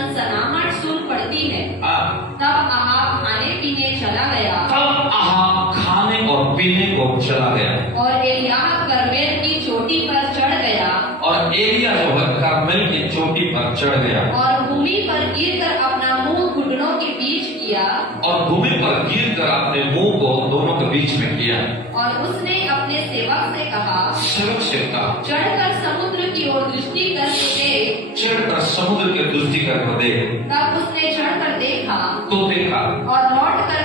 सनसनाहट सुन पड़ती है। तब अहाब खाने पीने चला गया। तब अहाब खाने और पीने को चला गया। और एलियाह कर्मेल की चोटी पर चढ़ गया। और एलिया जो है कर्मेल की चोटी पर चढ़ गया। और भूमि पर गिरकर अपना मुंह घुटनों के बीच किया। और भूमि पर गिरकर अपने मुंह को दोनों के बीच में किया। और उसने अपने सेवक से कहा, चढ़कर समुद्र की ओर दृष्टि करके देख। चढ़कर समुद्र की दृष्टि करके देख। तब उसने चढ़कर देखा तो देखा और लौट कर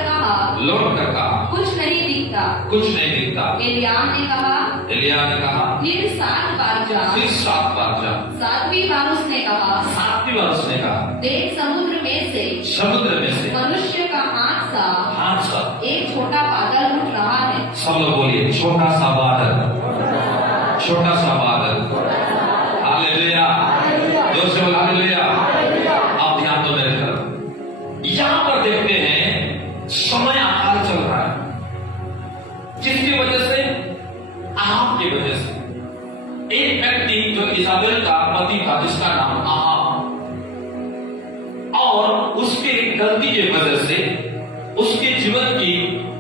कहा, कुछ नहीं दिखता। एलिय्याह ने कहा, फिर 7 बार जा। 7वीं बार उसने कहा, देख समुद्र में से मनुष्य का हाथ सा एक छोटा बादल उठ रहा है। सब लोग बोलिए, छोटा सा बादल। हालेलुया, जोर से बोल हालेलुया। आप ध्यान दो मेरे तरफ। यहाँ पर देखते हैं समय अकाल चल रहा है। किसकी वजह से? अहाब की वजह से। एक व्यक्ति जो इजाबेल का पति था, जिसका नाम अहाब, और उसके गलती की वजह से उसके जीवन की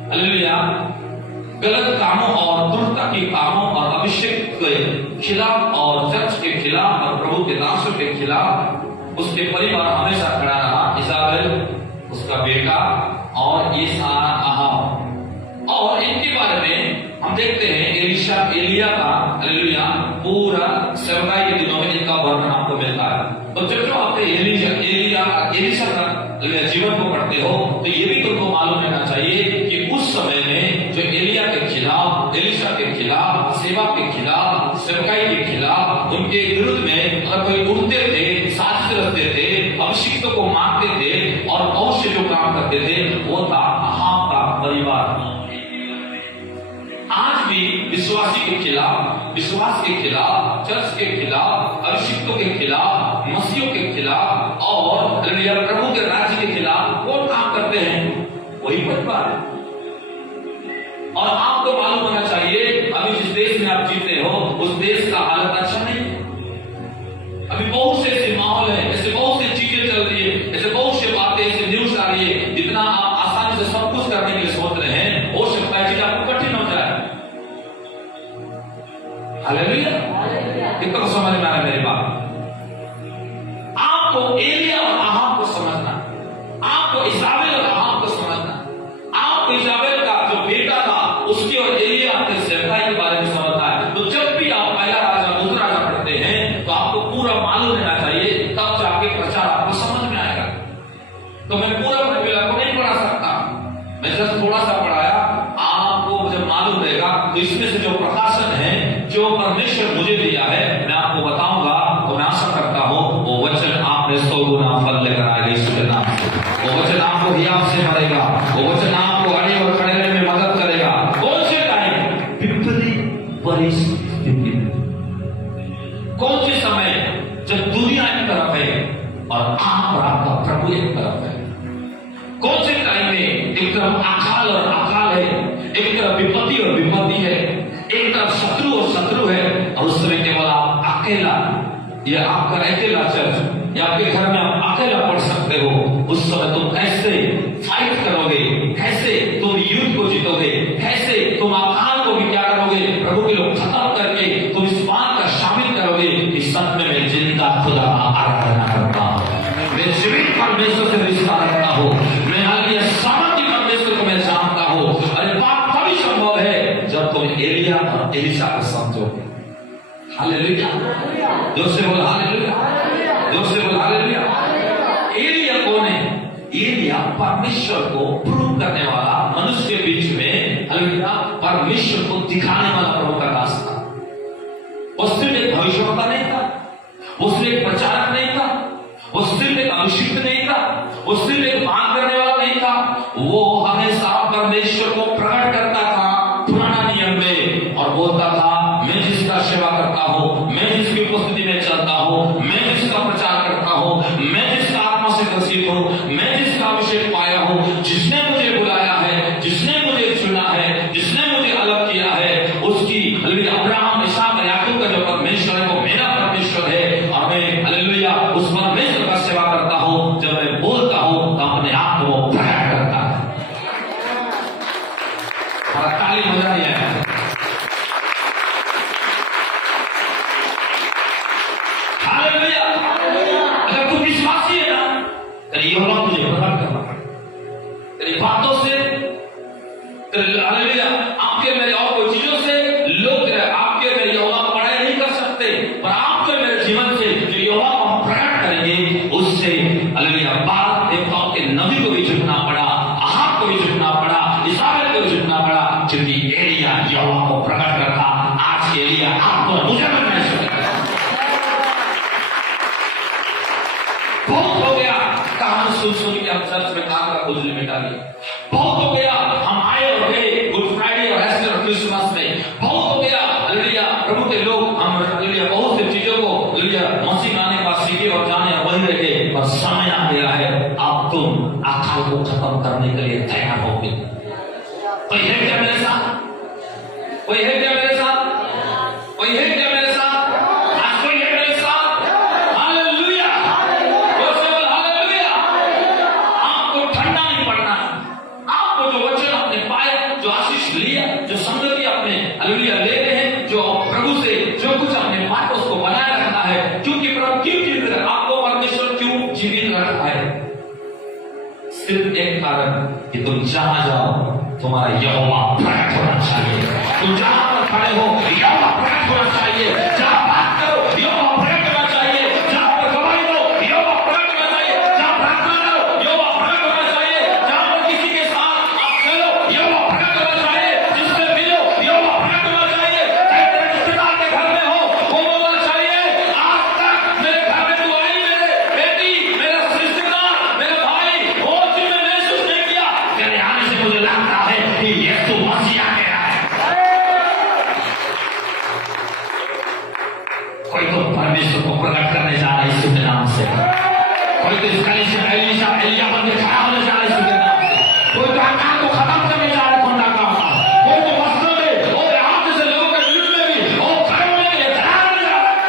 हालेलुया गलत कामों और दुष्टता के कामों और अभिषेक के खिलाफ और चर्च के खिलाफ और प्रभु के दासों के खिलाफ उसके परिवार हमेशा खड़ा रहा। इजाबेल, उसका बेटा और ये सारा अहाब। और इनके बारे में हम देखते हैं एलिया का हालेलुया पूरा सेवकाई के दिनों में इनका वर्णन आपको मिलता है। तो जब आप एलिशा का जीवन को पढ़ते हो तो ये भी तुमको मालूम रहना चाहिए कि उस समय में जो एलिया के खिलाफ, एलिशा के खिलाफ, सेवा के खिलाफ, सेवकाई के खिलाफ, उनके विरुद्ध में अगर कोई उठते थे, साजिश रचते थे, अभिषिक्तों को मारते थे और बहुत से जो काम करते थे, वो था अहाब का परिवार। आज भी विश्वास के खिलाफ, चर्च के खिलाफ, अभिषिक्तों के खिलाफ, मसीहों के खिलाफ और प्रभु के राज्य के खिलाफ कौन काम करते हैं? वही परिवार है। और आपको मालूम होना चाहिए, अभी जिस देश में आप जीते हो उस देश का हालत अच्छा नहीं है। अभी बहुत से ऐसे माहौल है, ऐसे बहुत सी चीजें चल रही है, ऐसे बहुत सी बातें, ऐसे न्यूज आ रही है। जितना आप आसानी से सब कुछ करने के लिए सोच रहे हैं, हो सकता है चीज आपको कठिन हो जाए। हालेलुया, कितना को समझ में आ रहा है मेरी बात? आपको एलिया और अहाब को समझना, आपको इजाबेल और अहाब को समझना, आपको इजाबेल का जो बेटा था उसकी और एलिया के सेवकाई के बारे में समझना है। तो जब भी आप पहला राजा दूसरा राजा पढ़ते हैं तो आपको पूरा मालूम रहना चाहिए, तब जाके प्रचार आपको समझ में आएगा। तो मैं पूरा बाइबल आपको नहीं पढ़ा सकता, मैं जब थोड़ा सा पढ़ाया, आपको जब मालूम रहेगा तो इसमें से जो प्रकाशन है जो परमेश्वर मुझे दिया है मैं आपको बताऊंगा। तो मैं आशा करता हूं वो वचन आपने 100 गुना फल लेकर आएगा यीशु के नाम से। वो वचन आपको हियाव से भरेगा, वो वचन आपको अड़े और खड़े रहने में मदद करेगा। कौन से टाइम? विपरीत परिस्थिति में। कौन से समय? जब दुनिया एक तरफ है और आप और आपका प्रभु एक तरफ है। कौन से टाइम में? एक तरफ अकाल और अकाल है, एक तरफ विपत्ति और विपत्ति है, एक तरफ शत्रु और शत्रु है, और उस समय केवल आप अकेला, या आपका अकेला चर्च या आपके घर में आप अकेला पढ़ सकते हो। उस समय तुम कैसे फाइट करोगे, कैसे तुम युद्ध को जीतोगे, कैसे तुम अकाल को भी क्या करोगे, प्रभु के लोग खत्म करके तुम इस बात का शामिल करोगे कि सच में मैं जिंदा खुदा का आराधना करता हूँ, मैं जीवित परमेश्वर से रिश्ता रखता हूँ, मैं सामर्थ्य परमेश्वर को मैं जानता हूँ। अरे बात तभी संभव है जब तुम एलिया और एलिशा को समझोगे। हालेलुया, जोर से बोल हालेलुया, जोर से बोल हालेलुया। एलिया कौन है? एलिया परमेश्वर को प्रूव करने वाला, मनुष्य के बीच में हालेलुया परमेश्वर को दिखाने वाला प्रभु का दास था। वो सिर्फ एक भविष्यवक्ता नहीं था, वो सिर्फ एक प्रचारक नहीं था, वो सिर्फ एक अभिषिक्त नहीं था, वो सिर्फ एक बात करने वाला नहीं था। वो हमेशा परमेश्वर को प्रकट करता था पुराना नियम में और बोलता था, मैं जिसका सेवा करता हूँ, मैं जिसकी उपस्थिति में चलता हूँ, मैं जिसका प्रचार करता हूँ, मैं जिसका आत्मा से ग्रसित हूँ, मैं जिसका अभिषेक पाया हूँ, जिसने मुझे बुलाया है, जिसने मुझे चुना है, जिसने मुझे अलग किया है, उसकी अब्राहम, इसहाक, याकूब का जो परमेश्वर है वो मेरा परमेश्वर है और मैं हालेलुया उस परमेश्वर का सेवा करता हूँ। जब मैं बोलता हूं तो अपने आप को वो प्रकट करता है। और ताली बजानी है। हालेलुया। अगर तू विश्वासी है ना, तेरे यहोवा तुझे प्रकट करना पड़ेगा, तेरी बातों से, तेरे हालेलुया आपके मेरे और कोई चीजों से लोग आपके मेरे यहोवा को बड़ाई नहीं कर सकते, पर आपके मेरे जीवन से जो यहोवा को हम प्रकट करेंगे उससे हालेलुया बाल देवताओं के नबी को भी झुकना पड़ा, अहाब को भी झुकना पड़ा, इसाबेल को भी झुकना पड़ा, क्योंकि एलिया यहोवा को प्रकट करता। आज एलिया आपको मुझे महसूस करता। बहुत हो गया कहानी सुन के हम चर्च में काम का खुजली मिटा लिया। बहुत हो गया हम आए और गए गुड फ्राइडे और ईस्टर और क्रिसमस में। बहुत हो गया हालेलुया प्रभु के लोग हम हालेलुया बहुत सी चीजों को हालेलुया मसीह आने के बाद सीखे और जाने और वही रहे, पर समय आ गया है अब तुम अकाल को खत्म करने के लिए तैयार हो गए। कोई है क्या मेरे साथ? कोई है क्या मेरे साथ? कोई है क्या मेरे साथ? आज कोई है मेरे साथ? Hallelujah hallelujah. आपको ठंडा नहीं पड़ना है। आपको जो वचन आपने पाया, जो आशीष लिया, जो संगति आपने हालेलुया ले रहे हैं, जो प्रभु से जो कुछ आपने पाया उसको बनाए रखना है। क्योंकि प्रभु क्यों जीवित रखा आपको? परमेश्वर क्यों जीवित रखा है? सिर्फ एक कारण कि तुम जहां जाओ तुम्हारा यहोवा प्रकट होना चाहिए। तुम जहां पर खड़े हो यहोवा प्रकट होना चाहिए। जहां बात करो यहोवा प्रकट होना चाहिए। जहां पर गवाही दो यहोवा प्रकट होना चाहिए। जहां प्रार्थना करो यहोवा प्रकट होना चाहिए। जहां पर किसी के साथ आप चलो यहोवा प्रकट होना चाहिए। जिससे मिलो यहोवा प्रकट होना चाहिए। चाहे तेरे रिश्तेदार के घर में हो वो बोलना चाहिए आज तक मेरे घर में तू आई, मेरे बेटी, मेरा रिश्तेदार, मेरे भाई वो चीज में महसूस नहीं किया। तेरे आने से मुझे लगता है कि यीशु मसीह आ गया है। कोई तो परमेश्वर को प्रकट करने जा रहा है यीशु के नाम से। कोई तो एलिया बन के खड़ा होने जा रहा है यीशु के नाम से। कोई तो अकाल को खत्म करने जा रहा है खुदा का। कोई तो वस्त्रों में और हाथ से लोगों के विरुद्ध में भी और खड़े होने के लिए तैयार हो जा रहा है।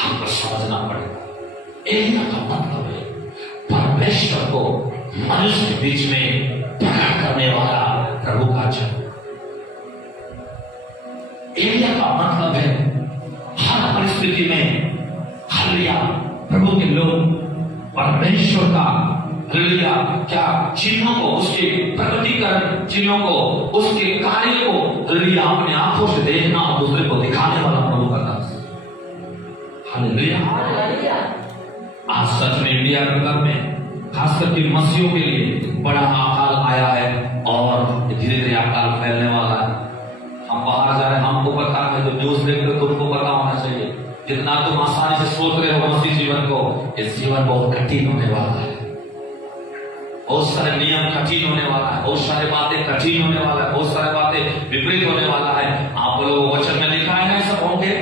हमको समझना पड़ेगा एलिया का मतलब है परमेश्वर को मनुष्य के बीच में प्रकट करने वाला प्रभु का जन। एलिया का मतलब है हर परिस्थिति में हालेलुया प्रभु के लोग परमेश्वर का हालेलुया क्या चिन्हों को, उसके प्रकटीकरण चिन्हों को, उसके कार्य को हालेलुया अपने आंखों से देखना और दूसरे को दिखाने वाला प्रभु का नाम। हालेलुया। आज सच में इंडिया नगर में खास करके मसीहों के लिए बड़ा अकाल आया है और धीरे धीरे अकाल फैलने वाला है। हम बाहर जा रहे हैं, हमको पता है, जो न्यूज देख रहे हो तुमको पता होना चाहिए। जितना तुम आसानी से सोच रहे हो मसीह जीवन को, इस जीवन बहुत कठिन होने वाला है। बहुत सारे नियम कठिन होने वाला है, बहुत सारे बातें कठिन होने वाला है, बहुत सारे बातें विपरीत होने वाला है। आप लोग वचन में लिखा है सब होंगे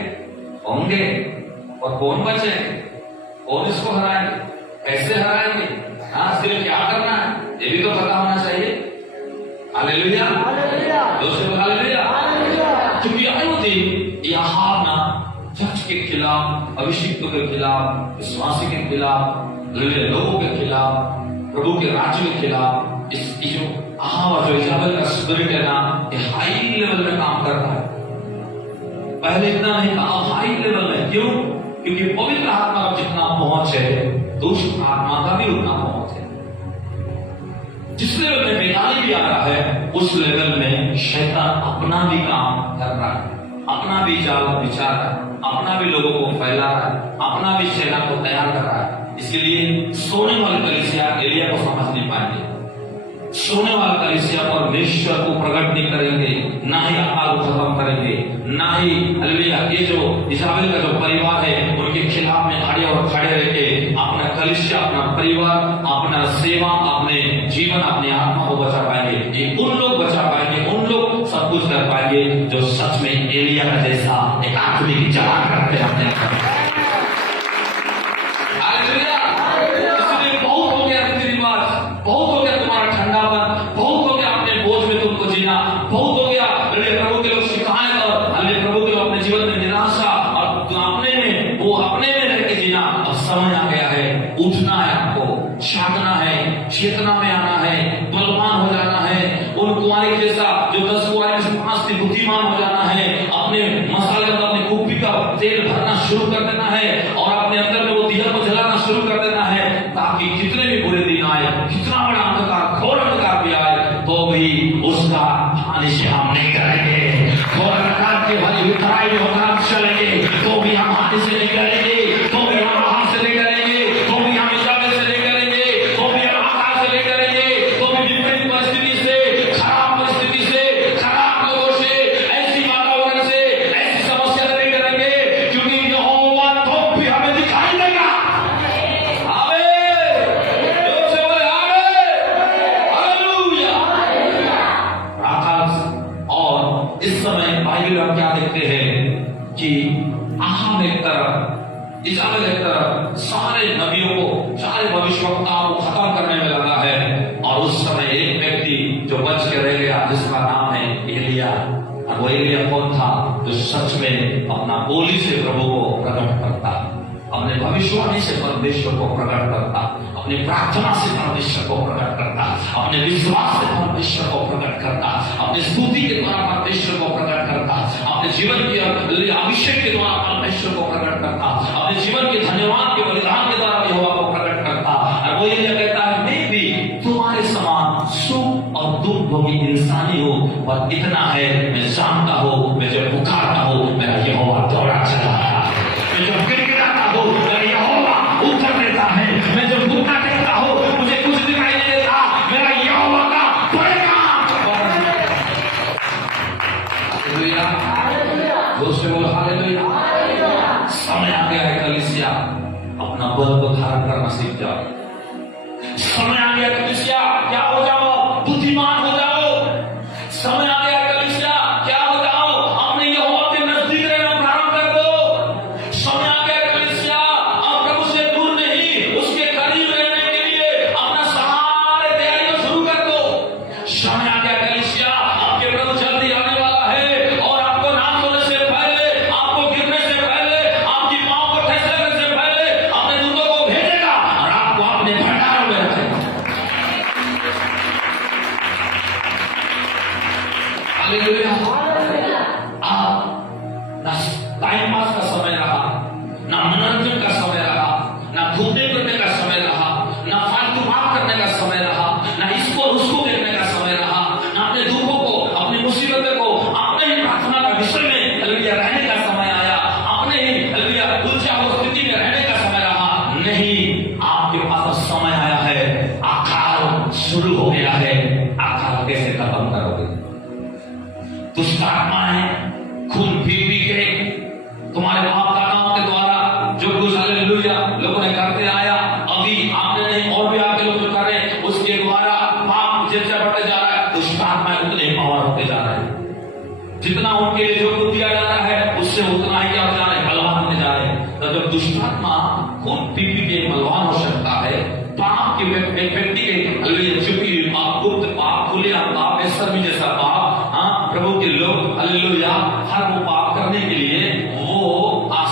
होंगे, और कौन बचे, कौन इसको हराएंगे, कैसे हराएंगे, हाँ सिर्फ क्या करना है ये भी तो पता होना चाहिए। हालेलुया दोस्तों, हालेलुया। क्योंकि आयो दिन यहाँ ना चर्च के खिलाफ, अभिषिक्त के खिलाफ, विश्वासी के खिलाफ, लोगों के खिलाफ, प्रभु के राज्य के खिलाफ इस जो जो इजाबेल का स्पिरिट है ना, ये हाई लेवल में काम कर रहा है। पहले इतना नहीं था, अब हाई लेवल में। क्यों? क्योंकि पवित्र आत्मा जितना पहुंच है दुष्ट आत्मा का भी उतना पहुंच है। जिस लेवल में बेगानी भी आ रहा है उस लेवल में शैतान अपना भी काम कर रहा है, अपना भी जाल बिछा रहा है, अपना भी लोगों को फैला रहा है, अपना भी सेना को तैयार कर रहा है। इसलिए सोने वाले कलीसिया एलिया को समझ नहीं पाएंगे। सोने वाले कलीसिया परमेश्वर को प्रकट नहीं करेंगे, ना ही अकाल को खत्म करेंगे, ना ही हालेलुया ये जो इजाबेल का जो परिवार है उनके खिलाफ में खड़े रह के अपना कलीसिया, अपना परिवार, अपना सेवा, अपने जीवन, अपने आत्मा को बचा पाएंगे। ये उन लोग बचा पाएंगे, उन लोग सब कुछ कर पाएंगे जो सच में एलिया का जैसा एक आदमी की जवान करते हैं अपने। इसलिए बहुत हो गया रीति रिवाज, बहुत हो गया तुम्हारा ठंडापन, बहुत हो गया अपने बोझ में तुमको जीना, बहुत हो गया प्रभु के लोग शिकायत और प्रभु के लोग अपने जीवन में निराशा और अपने में रह के जीना। समय आ गया है, उठना है, आपको जागना है, चेतना में आना है, बलवान हो जाना है, उन कुंवारी जैसा जो 10 कुंवारी में से 5 थी बुद्धिमान हो जाना है, अपने मसाले में अपनी कुप्पी का तेल भरना शुरू कर देना है और अपने अंदर में वो दिया को जलाना शुरू कर देना है, ताकि कितने भी बुरे दिन आए, कितना बड़ा अंधकार, घोर अंधकार भी आए, तो भी उसका हानि से हम नहीं करेंगे। घोर अंधकार के भरी हुई तराई में होकर हम चलेंगे, तो भी हम हानि से नहीं करेंगे, तो भी हम हाथ से नहीं करेंगे, तो भी हम इजाबे से नहीं करेंगे, तो भी हम आकाश से नहीं करेंगे, तो भी विपरीत परिस्थिति से, खराब परिस्थिति से, खराब लोगों से, ऐसी वातावरण से, ऐसी समस्या से नहीं करेंगे, क्योंकि यहोवा तो भी हमें दिखाई देगा। आमीन। जोर से बोले आमीन। हालेलुया। आकाश और इस समय बाइबल में क्या देखते हैं कि आहाब एक तरफ, इज़राइल एक तरफ, सारे नबियों को, सारे भविष्यवक्ताओं को खत्म करने में लगा है, और उस समय एक व्यक्ति जो बच के रह गया जिसका नाम है एलिया। और वो एलिया कौन था? जो सच में अपना बोली से प्रभु को प्रकट करता, अपने भविष्यवाणी से परमेश्वर को प्रकट करता, अपनी प्रार्थना से परमेश्वर को प्रकट करता, अपने विश्वास से परमेश्वर को प्रकट करता, अपनी स्तुति के द्वारा परमेश्वर को प्रकट करता, अपने जीवन के अभिषेक के द्वारा परमेश्वर को प्रकट करता, अपने जीवन के धन्यवाद के बलिदान के द्वारा यहोवा को प्रकट करता। और वो ये कहता है, मैं भी तुम्हारे समान सुख और दुख भोगी इंसानी हूँ, और इतना है मैं जानता हूँ, मैं जब पुकारता हूँ मेरा यहोवा दौड़ा चला आता है, मैं जब गिड़गिड़ाता हूँ मेरा यहोवा उत्तर देता है, मैं जब घुटना टेकता हूँ मुझे कुछ दिखाई नहीं देता, मेरा यहोवा का बड़े काम। हालेलुया। जोर से बोल हालेलुया। समय आ गया है कलीसिया, अपना बल को धारण करना सीख जाओ। समय आ गया कलीसिया, क्या हो जाओ? बुद्धिमान हो जाओ। समय आ गया कलीसिया, क्या हो जाओ? अपने यहोवा के नजदीक रहना प्रारंभ कर दो। समय आ गया कलीसिया, अब प्रभु से दूर नहीं, उसके करीब रहने के लिए अपना सारे तैयारी को शुरू कर दो। समय आ गया कलीसिया, आपके प्रभु जल्दी आने वाला है, और आपको नाश होने से पहले, आपको गिरने से पहले, आपकी पांव को ठेस लगने से पहले अपने दूतों को भेजेगा और आपको अपने भंडारों में रखेगा। हालेलुया। ना टाइम पास का समय रहा, ना मनोरंजन का समय रहा, ना घूमने फिरने का समय रहा, ना फालतू बात करने का समय रहा, ना इसको उसको देखने का समय रहा, ना अपने दुखों को, अपनी मुसीबतों को, अपने ही प्रार्थना का विषय में हालेलुया रहने का समय आया, अपने ही हालेलुया उलझा हुआ स्थिति में रहने का समय रहा। नहीं, आपके पास समय आया है, अकाल शुरू हो गया है। अकाल कैसे खत्म करोगे? दुष्ट आत्माएं खून पी पी के तुम्हारे बाप दादाओं के द्वारा जो कुछ हालेलुया लोगों ने करते आया, अभी आपने नहीं और भी आगे लोग जो कर रहे हैं, उसके द्वारा पाप जैसे बढ़ते जा रहा है, दुष्ट आत्माएं उतने ही पावर होते जा रहे हैं। जितना उनके लिए जो कुछ दिया जा रहा है उससे उतना ही क्या हो जा रहे हैं? बलवान होते जा रहे हैं। तो जब दुष्ट आत्मा खून पी पी के बलवान हो सकता है, पाप के व्यक्ति के हालेलुया चुपी पाप, गुप्त पाप, खुले पाप, बेशर्मी जैसा पाप, प्रभु के लोग हालेलुया हर वो पाप करने के लिए वो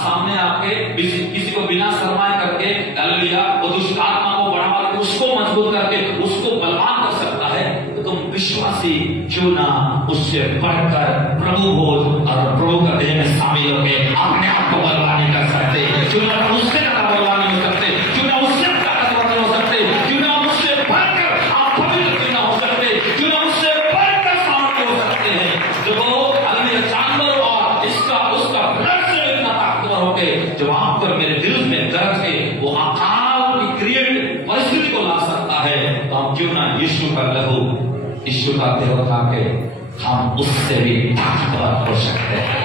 सामने आके किसी को बिना शर्माए करके हालेलुया वो दुष्ट आत्मा को बढ़ावा देकर उसको मजबूत करके उसको बलवान कर सकता है। तो तुम विश्वासी क्यों ना उससे बढ़कर प्रभु हो और प्रभु का देह में शामिल होके अपने आप को बलवानी कर सकते, क्यों ना उससे ज्यादा बलवानी हो सकते, क्यों ना उससे ताकतवर हो सकते, क्यों ना उससे बढ़कर आप पवित्र हो सकते, क्यों ना उससे बढ़कर सामर्थ्य हो सकते हैं। जो हालेलुया जानवर और इसका उसका ब्लड से इतना ताकतवर होके जो आप पर मेरे दिल में दर्द के वो अकाल की क्रिएट परिस्थिति को ला सकता है, तो हम क्यों ना यीशु का लहू, यीशु का देह उठा के हम उससे भी ताकतवर हो सकते हैं।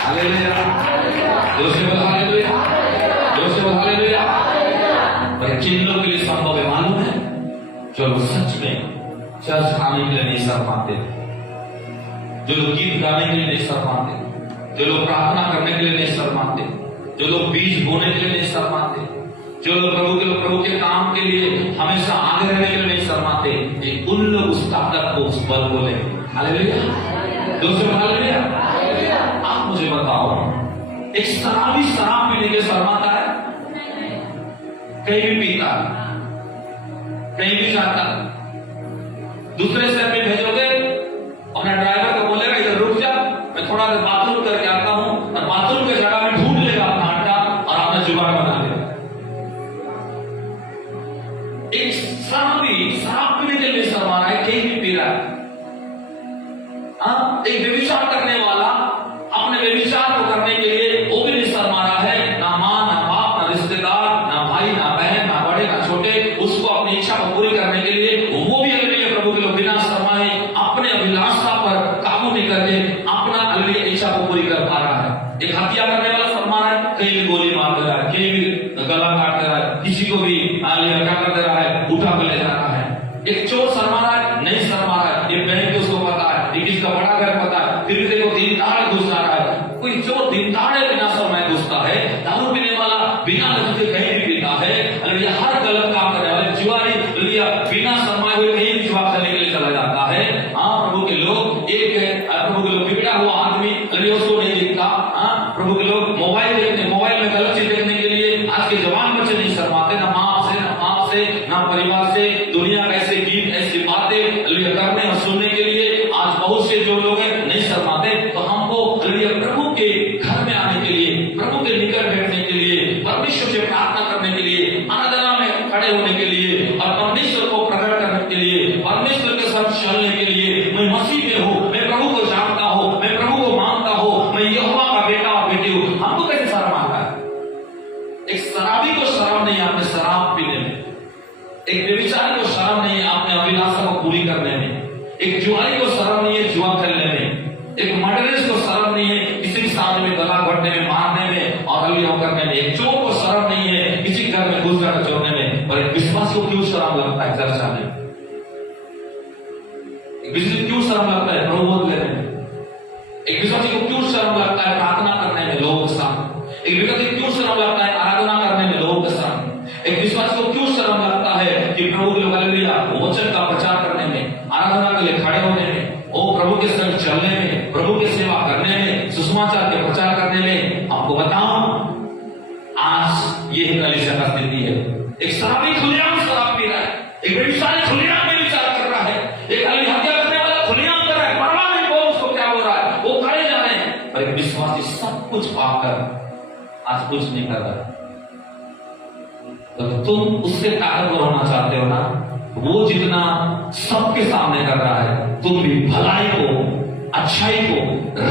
हालेलुया। जोर से बोल हालेलुया। जोर से बोल हालेलुया। पर किन लोगों के लिए संभव है मालूम है? जो लोग सच में चर्च आने के लिए नहीं सर पाते, जो लोग गीत गाने के लिए नहीं सर पाते, जो लोग प्रार्थना करने के लिए नहीं सर पाते, जो लोग बीज बोने के लिए नहीं सर पाते, जो लोग प्रभु के काम के लिए हमेशा आगे रहने के लिए नहीं शर्माते, उन लोग उस ताकत को, उस बल को ले। हालेलुया। दूसरे हालेलुया। आप मुझे बताओ, एक शराबी शराब पीने के शर्माता है? कहीं भी पीता, कहीं भी जाता। दूसरे शहर में भेजोगे, अपना ड्राइवर को बोलेगा इधर रुक जा, मैं थोड़ा देर बाथरूम करके आता हूं, और बाथरूम की जगह में ढूंढ लेगा अपना अड्डा और अपना जुगाड़ बना लेगा। एक शराब पीने के लिए शर्मा रहा है, कहीं भी पी रहा है। एक व्यभिचार करने वाला अपने व्यभिचार को करने के लिए वो भी नहीं शर्मा रहा है। ना माँ, ना बाप, ना रिश्तेदार, ना भाई, ना बहन, ना बड़े, ना छोटे, उसको अपनी इच्छा को पूरी करने के लिए वो भी हालेलुया प्रभु के लोग बिना शर्माए अपने अभिलाषा पर काबू नहीं करके अपना हालेलुया इच्छा को पूरी कर पा रहा है। एक हत्या करने वाला शर्मा रहा है, कहीं भी गोली मार दे रहा है, कहीं भी गला काट दे रहा है, किसी को भी हालेलुया क्या कर दे रहा है, उठा कर ले जा रहा है। एक चोर शर्मा रहा है, नहीं शर्मा रहा है, ये बैंक उसको पता है, ये किसका बड़ा घर पता है, फिर भी देखो दिन दहाड़े घुस रहा है। कोई चोर दिन दहाड़े बिना शर्माए घुसता है, दारू पीने वाला बिना लज्जे के कहीं भी पीता है, हालेलुया हर गलत काम करने वाले जुआरी हालेलुया बिना शर्माए हुए कहीं भी जुआ खेलने के लिए चला जाता है। हाँ प्रभु के लोग, एक प्रभु के लोग बिगड़ा हुआ आदमी हालेलुया उसको नहीं दिखता। हाँ प्रभु के लोग मोबाइल देखते, मोबाइल में गलत चीज देखने के लिए आज के जवान बच्चे नहीं शर्माते, ना माँ से, ना बाप से, ना परिवार से। दुनिया का ऐसे गीत, ऐसी बातें हालेलुया करने और सुनने के लिए आज बहुत से जो लोग हैं नहीं शर्माते। तो हमको हालेलुया प्रभु के घर में आने के लिए, प्रभु के निकट बैठने के लिए, परमेश्वर से प्रार्थना करने के लिए, आराधना में खड़े होने के लिए और परमेश्वर को प्रकट करने के लिए, परमेश्वर के साथ चलने के लिए, मैं मसीह में हूँ, मैं प्रभु को जानता हूँ, मैं प्रभु को मानता हूँ, मैं यहोवा का बेटा और बेटी हूँ। हमको कैसे शर्म आता है? एक शराबी को शर्म नहीं आपने शराब पीने में, एक व्यभिचारी को शर्म नहीं है अपने अभिलाषा को पूरी करने में, एक जुआरी को शर्म नहीं है जुआ खेलने में, एक मर्डरर्स को शर्म नहीं है किसी के सामने में गला घोटने में, मारने में और हालेलुया करने में, एक चोर को शर्म नहीं है किसी घर में घुस कर चोरने में। और एक विश्वासी को क्यों शर्म लगता है चर्चा में? एक विश्वासी क्यों शर्म लगता है प्रभु लेने में? एक विश्वासी को क्यों शर्म लगता है प्रार्थना करने में लोगों के सामने? एक विश्वासी को क्यों शर्म लगता है आराधना करने में लोगों के सामने? एक विश्वासी को क्यों शर्म लगता है कि प्रभु के लोग हालेलुया वचन का प्रचार करने में, आराधना के लिए खड़े होने में, ओ प्रभु के संग चलने में, प्रभु की सेवा करने में, सुसमाचार के प्रचार करने में? आपको बताऊं आज ये कलीसिया का स्थिति है। एक शराबी खुलेआम शराब पी रहा है, एक व्यभिचारी खुलेआम में विचार कर रहा है, एक हालेलुया हत्या करने वाला खुलेआम कर रहा है, परवाह नहीं कौन उसको क्या हो रहा है, वो खड़े जा रहे हैं। और एक विश्वासी सब कुछ पाकर आज कुछ नहीं कर रहा है। तो तुम उससे ताकतवर होना चाहते हो ना? वो जितना सबके सामने कर रहा है, तुम भी भलाई को, अच्छाई को,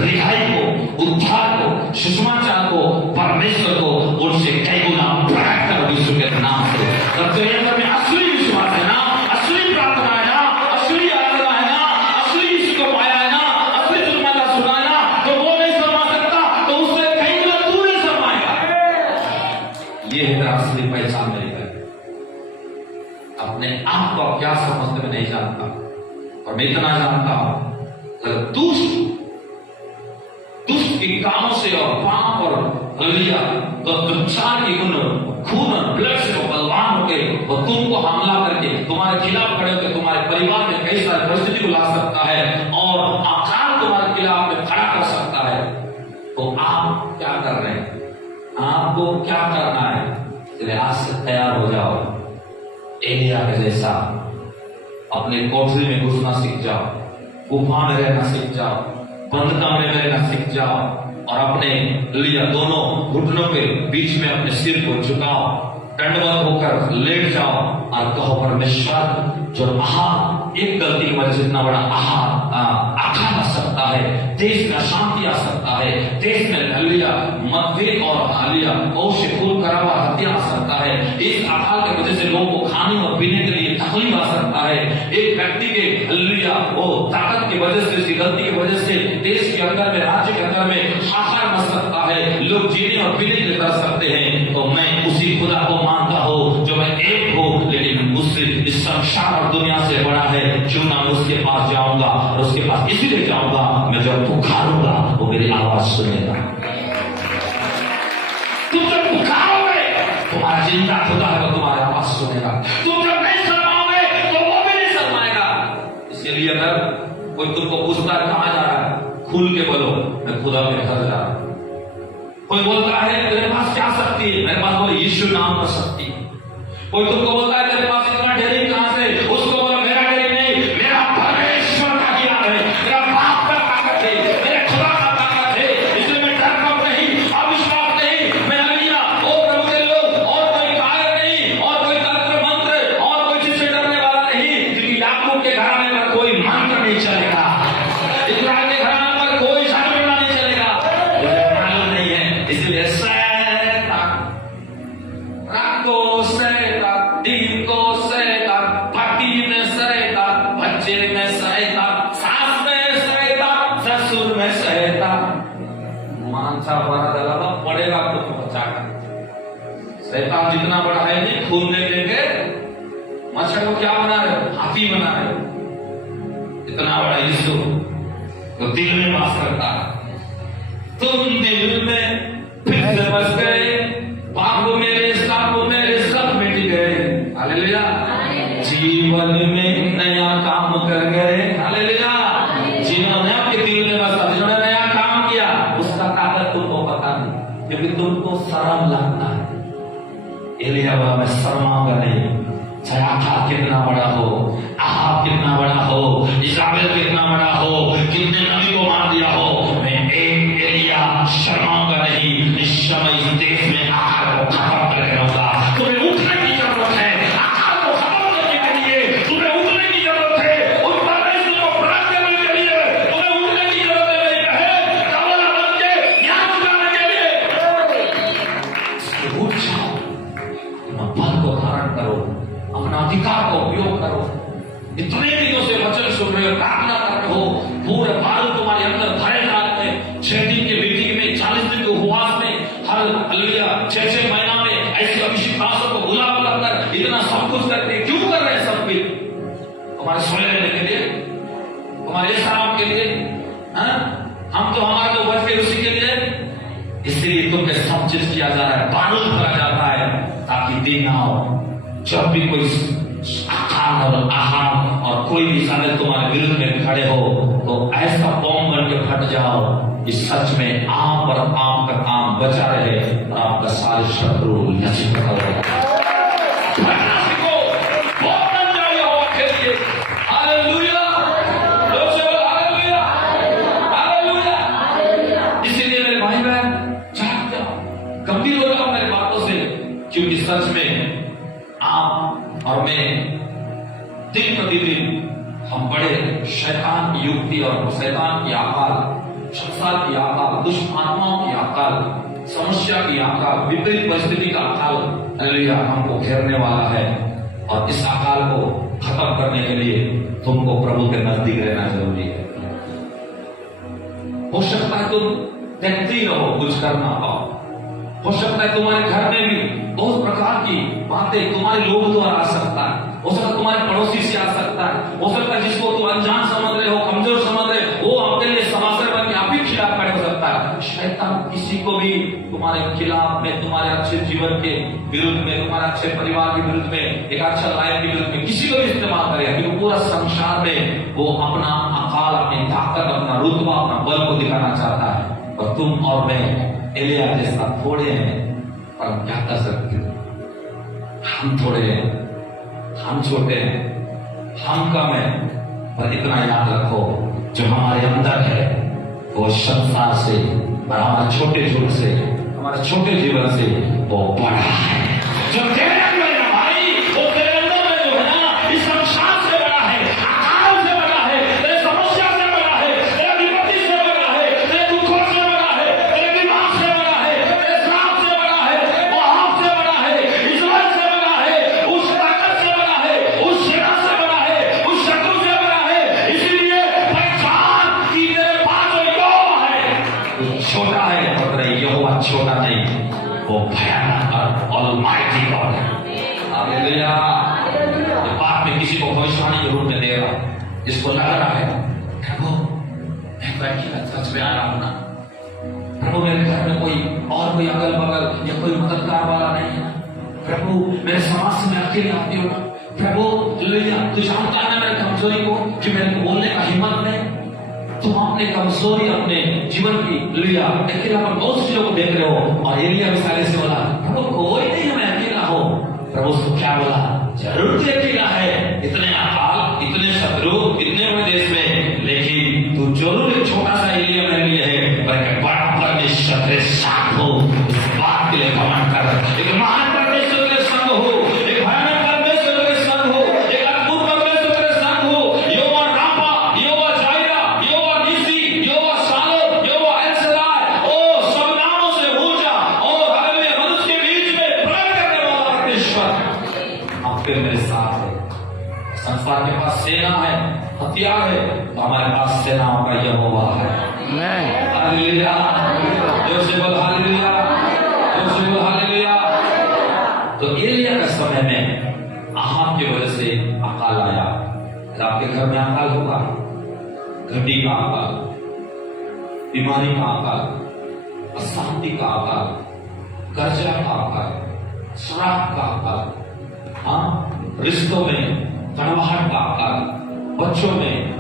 रिहाई को, उद्धार को, सुसमाचार को, परमेश्वर को उनसे कई गुना बढ़ा कर यीशु के नाम से। जब तेरे अंदर में असली विश्वास है ना, असली प्रार्थना है ना, असली आराधना है ना, असली यीशु को पाया है ना, असली सुसमाचार सुना है ना, तो वो नहीं शर्मा सकता, तो उससे कई गुना तू नहीं शर्माएगा। ये है तेरा असली पहचान मेरी। अपने आप को क्या समझते मैं नहीं जानता, और मैं इतना जानता हूं अगर दुष्ट के कामों से और पाप और हालेलुया तो दुष्चार की खून और ब्लड से बलवान होकर और तुमको हमला करके तुम्हारे खिलाफ खड़े होकर तुम्हारे परिवार में कई सारी परिस्थिति को ला सकता है और आकाल तुम्हारे खिलाफ में खड़ा कर सकता है। तो आप क्या कर रहे हैं? आपको क्या करना है? इसलिए आज से तैयार हो जाओ, एलिया के जैसा अपने कोठरी में घुसना सीख जाओ, गुफा में रहना सीख जाओ, बंद कमरे में रहना सीख जाओ और अपने लिया दोनों घुटनों के बीच में अपने सिर को झुकाओ, दंडवत होकर लेट जाओ और कहो परमेश्वर जो एक गलती की वजह से इतना बड़ा आघात आ सकता है, देश में अशांति आ सकता है, देश में हालेलुया मतभेद और हालेलुया और से खून खराबा हत्या आ सकता है, इस आघात की वजह से लोगों को खाने और पीने के लिए तकलीफ आ सकता है, एक व्यक्ति के हालेलुया वो ताकत की वजह से, इस गलती की वजह से देश के अंदर में, राज्य के अंदर में हाहाकार मच सकता है, लोग जीने और पीने के लिए कर सकते हैं। तो मैं उसी खुदा को मानता हूँ जो मैं एक हूँ, लेकिन उससे इस संसार और दुनिया से बड़ा है। क्यों ना मैं उसके पास जाऊंगा और उसके पास इसलिए जाऊंगा, मैं जब पुकारूंगा वो मेरी आवाज सुनेगा। तुम जब पुकारोगे तुम्हारा जिंदा खुदा है वो तुम्हारी आवाज सुनेगा। तुम जब नहीं शर्माओगे तो वो भी नहीं शर्माएगा। इसलिए अगर कोई तुमको पूछता है कहां जा रहा है, खुल के बोलो मैं खुदा के घर जा रहा हूं। कोई बोलता है तेरे पास क्या मेरे पास बोले यीशु नाम पर शक्ति है। कोई तुमको बोलता है तेरे पास इतना डेयरी कहां से, उसको बोलो मेरा डेयरी नहीं, मेरा परमेश्वर का ज्ञान है, मेरा बाप का ताकत है, मेरे खुदा का ताकत है, इसलिए मैं डरता नहीं, अविश्वास नहीं, मैं अलिया ओ प्रभु के लोग, और कोई कायर नहीं, और कोई तंत्र मंत्र, और कोई चीज से डरने वाला नहीं, क्योंकि याकूब के घराने पर कोई मंत्र नहीं चलेगा, इस्राएल के घराने पर कोई जादू नहीं चलेगा, मुझे मालूम नहीं है। इसलिए शैतान, रात को शैतान, दिन को शैतान, पति में शैतान, बच्चे में शैतान, सास में शैतान, ससुर में शैतान, मानसा बना दलाला पड़ेगा तो बचाकर। शैतान जितना बड़ा है नहीं, खून दे लेके मच्छर को क्या बना रहे हो, हाथी बना रहे हो। इतना बड़ा यीशु तो दिल में वास करता है। तुम दिल में फिर से बस गए, बाबू मेरे सब मिट गए, हालेलुया। जीवन में नया काम कर गए, हालेलुया। जिन्होंने आपके दिल में बसा, जिन्होंने नया काम किया, उसका ताकत तुमको पता नहीं, क्योंकि तुमको शर्म लगता है। एलिया मैं शर्माऊंगा नहीं, चाहे आकाब कितना बड़ा हो, आहाब कितना बड़ा हो, इज़ाबेल कितना बड़ा हो, कितने नबी को मार दिया हो, मैं एक एलिया शर्माऊंगा नहीं। इस समय इस देश में आहाब को खत्म कर रहूंगा। तुम्हें उठने की जरूरत है, आहाब को खत्म करने के लिए तुम्हें उठने की जरूरत है, उस परमेश्वर को प्राप्त करने के लिए तुम्हें उठने की जरूरत है। कमला बन के ज्ञान उठाने के लिए उठ जाओ, अपना बल को धारण करो, अपना अधिकार का उपयोग करो। इतने दिनों से वचन सुन रहे हो, प्रार्थना कर रहे हो, पूरे बालू तुम्हारे अंदर भरे रात में, 6 दिन के मीटिंग में, 40 दिन के उपवास में, हर हालेलुया 6 महीना में ऐसे अभिषेकासों को बुला कर इतना सब कुछ करते, क्यों कर रहे हैं सब कुछ? तुम्हारे सोने रहने के लिए, तुम्हारे आराम के लिए, हम तो हमारा तो बच के उसी के लिए, इसलिए तुमने सब चीज किया जा रहा है, बारूद भरा जाता है, ताकि दिन आओ जब भी कोई आखान और आहान और कोई भी साधन तुम्हारे विरुद्ध में खड़े हो, तो ऐसा बॉम्ब बन के फट जाओ कि सच में आप और आपका काम बचा रहे और आपका सारे शत्रु नष्ट हो गए। इसीलिए मेरे भाई बहन जाग जाओ, गंभीर हो जाओ मेरी बातों से, क्योंकि सच में आप और मैं दिन प्रतिदिन हम बड़े शैतान की युक्ति और शैतान की आकाल, संसार की आकाल, दुष्ट आत्माओं की आकाल, समस्या की आकाल, विपरीत परिस्थिति का अकाल हालेलुया हमको घेरने वाला है। और इस अकाल को खत्म करने के लिए तुमको प्रभु के नजदीक रहना जरूरी है। हो सकता है तुम देखते ही रहो, कुछ करना पाओ। हो सकता है तुम्हारे घर में भी बहुत प्रकार की बातें तुम्हारे लोग द्वारा आ सकता है, हो सकता है तुम्हारे पड़ोसी से आ सकता है, हो सकता है जिसको तुम अनजान समझ रहे हो, कमजोर समझ रहे हो, वो आपके लिए समासर बन के आप ही खिलाफ खड़े हो सकता है। शैतान किसी को भी तुम्हारे खिलाफ में, तुम्हारे अच्छे जीवन के विरुद्ध में, तुम्हारे अच्छे परिवार के विरुद्ध में, एक अच्छा लाइफ के विरुद्ध में किसी को भी इस्तेमाल करेगा, क्योंकि पूरा संसार में वो अपना अकाल, अपनी ताकत, अपना रुतबा, अपना बल को दिखाना चाहता है। और तुम और मैं एलिया जैसा थोड़े हैं, पर क्या कर सकते हो? हम थोड़े हैं, हम छोटे हैं, हम कम है, पर इतना याद रखो जो हमारे अंदर है वो संसार से और हमारे छोटे जीवन से, हमारे छोटे जीवन से वो बड़ा है। जो तेरे अंदर है भाई, वो तेरे अंदर में जो है ना, इस संसार से बड़ा है, अकाल से बड़ा है, तेरे समस्या से बड़ा है, तेरे विपत्ति से बड़ा है, तेरे दुखों से बड़ा है, तेरे दिमाग से बड़ा है, तेरे श्राप से बड़ा है, वो आप से बड़ा है, इस्राएल से बड़ा है, उस ताकत से बड़ा है, उस सेना से बड़ा है, उस शत्रु से बड़ा है। इसलिए पहचान कि तेरे पास जो यहोवा है वो छोटा है, और यहोवा छोटा नहीं, वो भयानक और ऑलमाइटी गॉड है। हालेलुया। ये बात में किसी को भविष्यवाणी के रूप में देगा, जिसको लग रहा है प्रभु मैं व्यक्तिगत सच में आया हूं ना, प्रभु मेरे घर में कोई और कोई अगल बगल या कोई मददगार वाला नहीं है, प्रभु मेरे समाज से मैं अकेले आती हूँ, प्रभु तू जानता है मेरी कमजोरी को कि मेरे को बोलने का हिम्मत नहीं। तुम अपने कमजोरी, अपने जीवन की लिया अकेलापन बहुत सी लोग देख रहे हो, और एलिया मिसाइल से बोला प्रभु को उसको क्या बोला, जरूर देखना है, इतने अकाल, इतने शत्रु, इतने बड़े देश में, लेकिन तू जरूर एक छोटा सा एलिया मेरे लिए है, पर एक बड़ा परमेश्वर के साथ हो, इस बात के लिए घमंड कर। एक महान परमेश्वर के संग हो, एक भयानक परमेश्वर के संग हो, एक अद्भुत परमेश्वर के संग हो। यहोवा राफा, यहोवा जायरा, यहोवा निसी, यहोवा शालोम, यहोवा एल शद्दाई, ओ सब नामों से ऊंचा और हालेलुया मनुष्य के बीच में प्रकट करने वाला परमेश्वर आपके मेरे साथ है। संसार के पास सेना है, हथियार है, तो हमारे पास सेनाओं का यहोवा है। हालेलुया, जोर से बोल हालेलुया, जोर से बोल हालेलुया। तो एलिया के समय में अहाब की वजह से अकाल आया। आपके घर में अकाल होगा, घटी का अकाल, बीमारी का अकाल, अशांति का अकाल, कर्जा का अकाल, श्राप का अकाल, हाँ, रिश्तों में कड़वाहट का अकाल, बच्चों में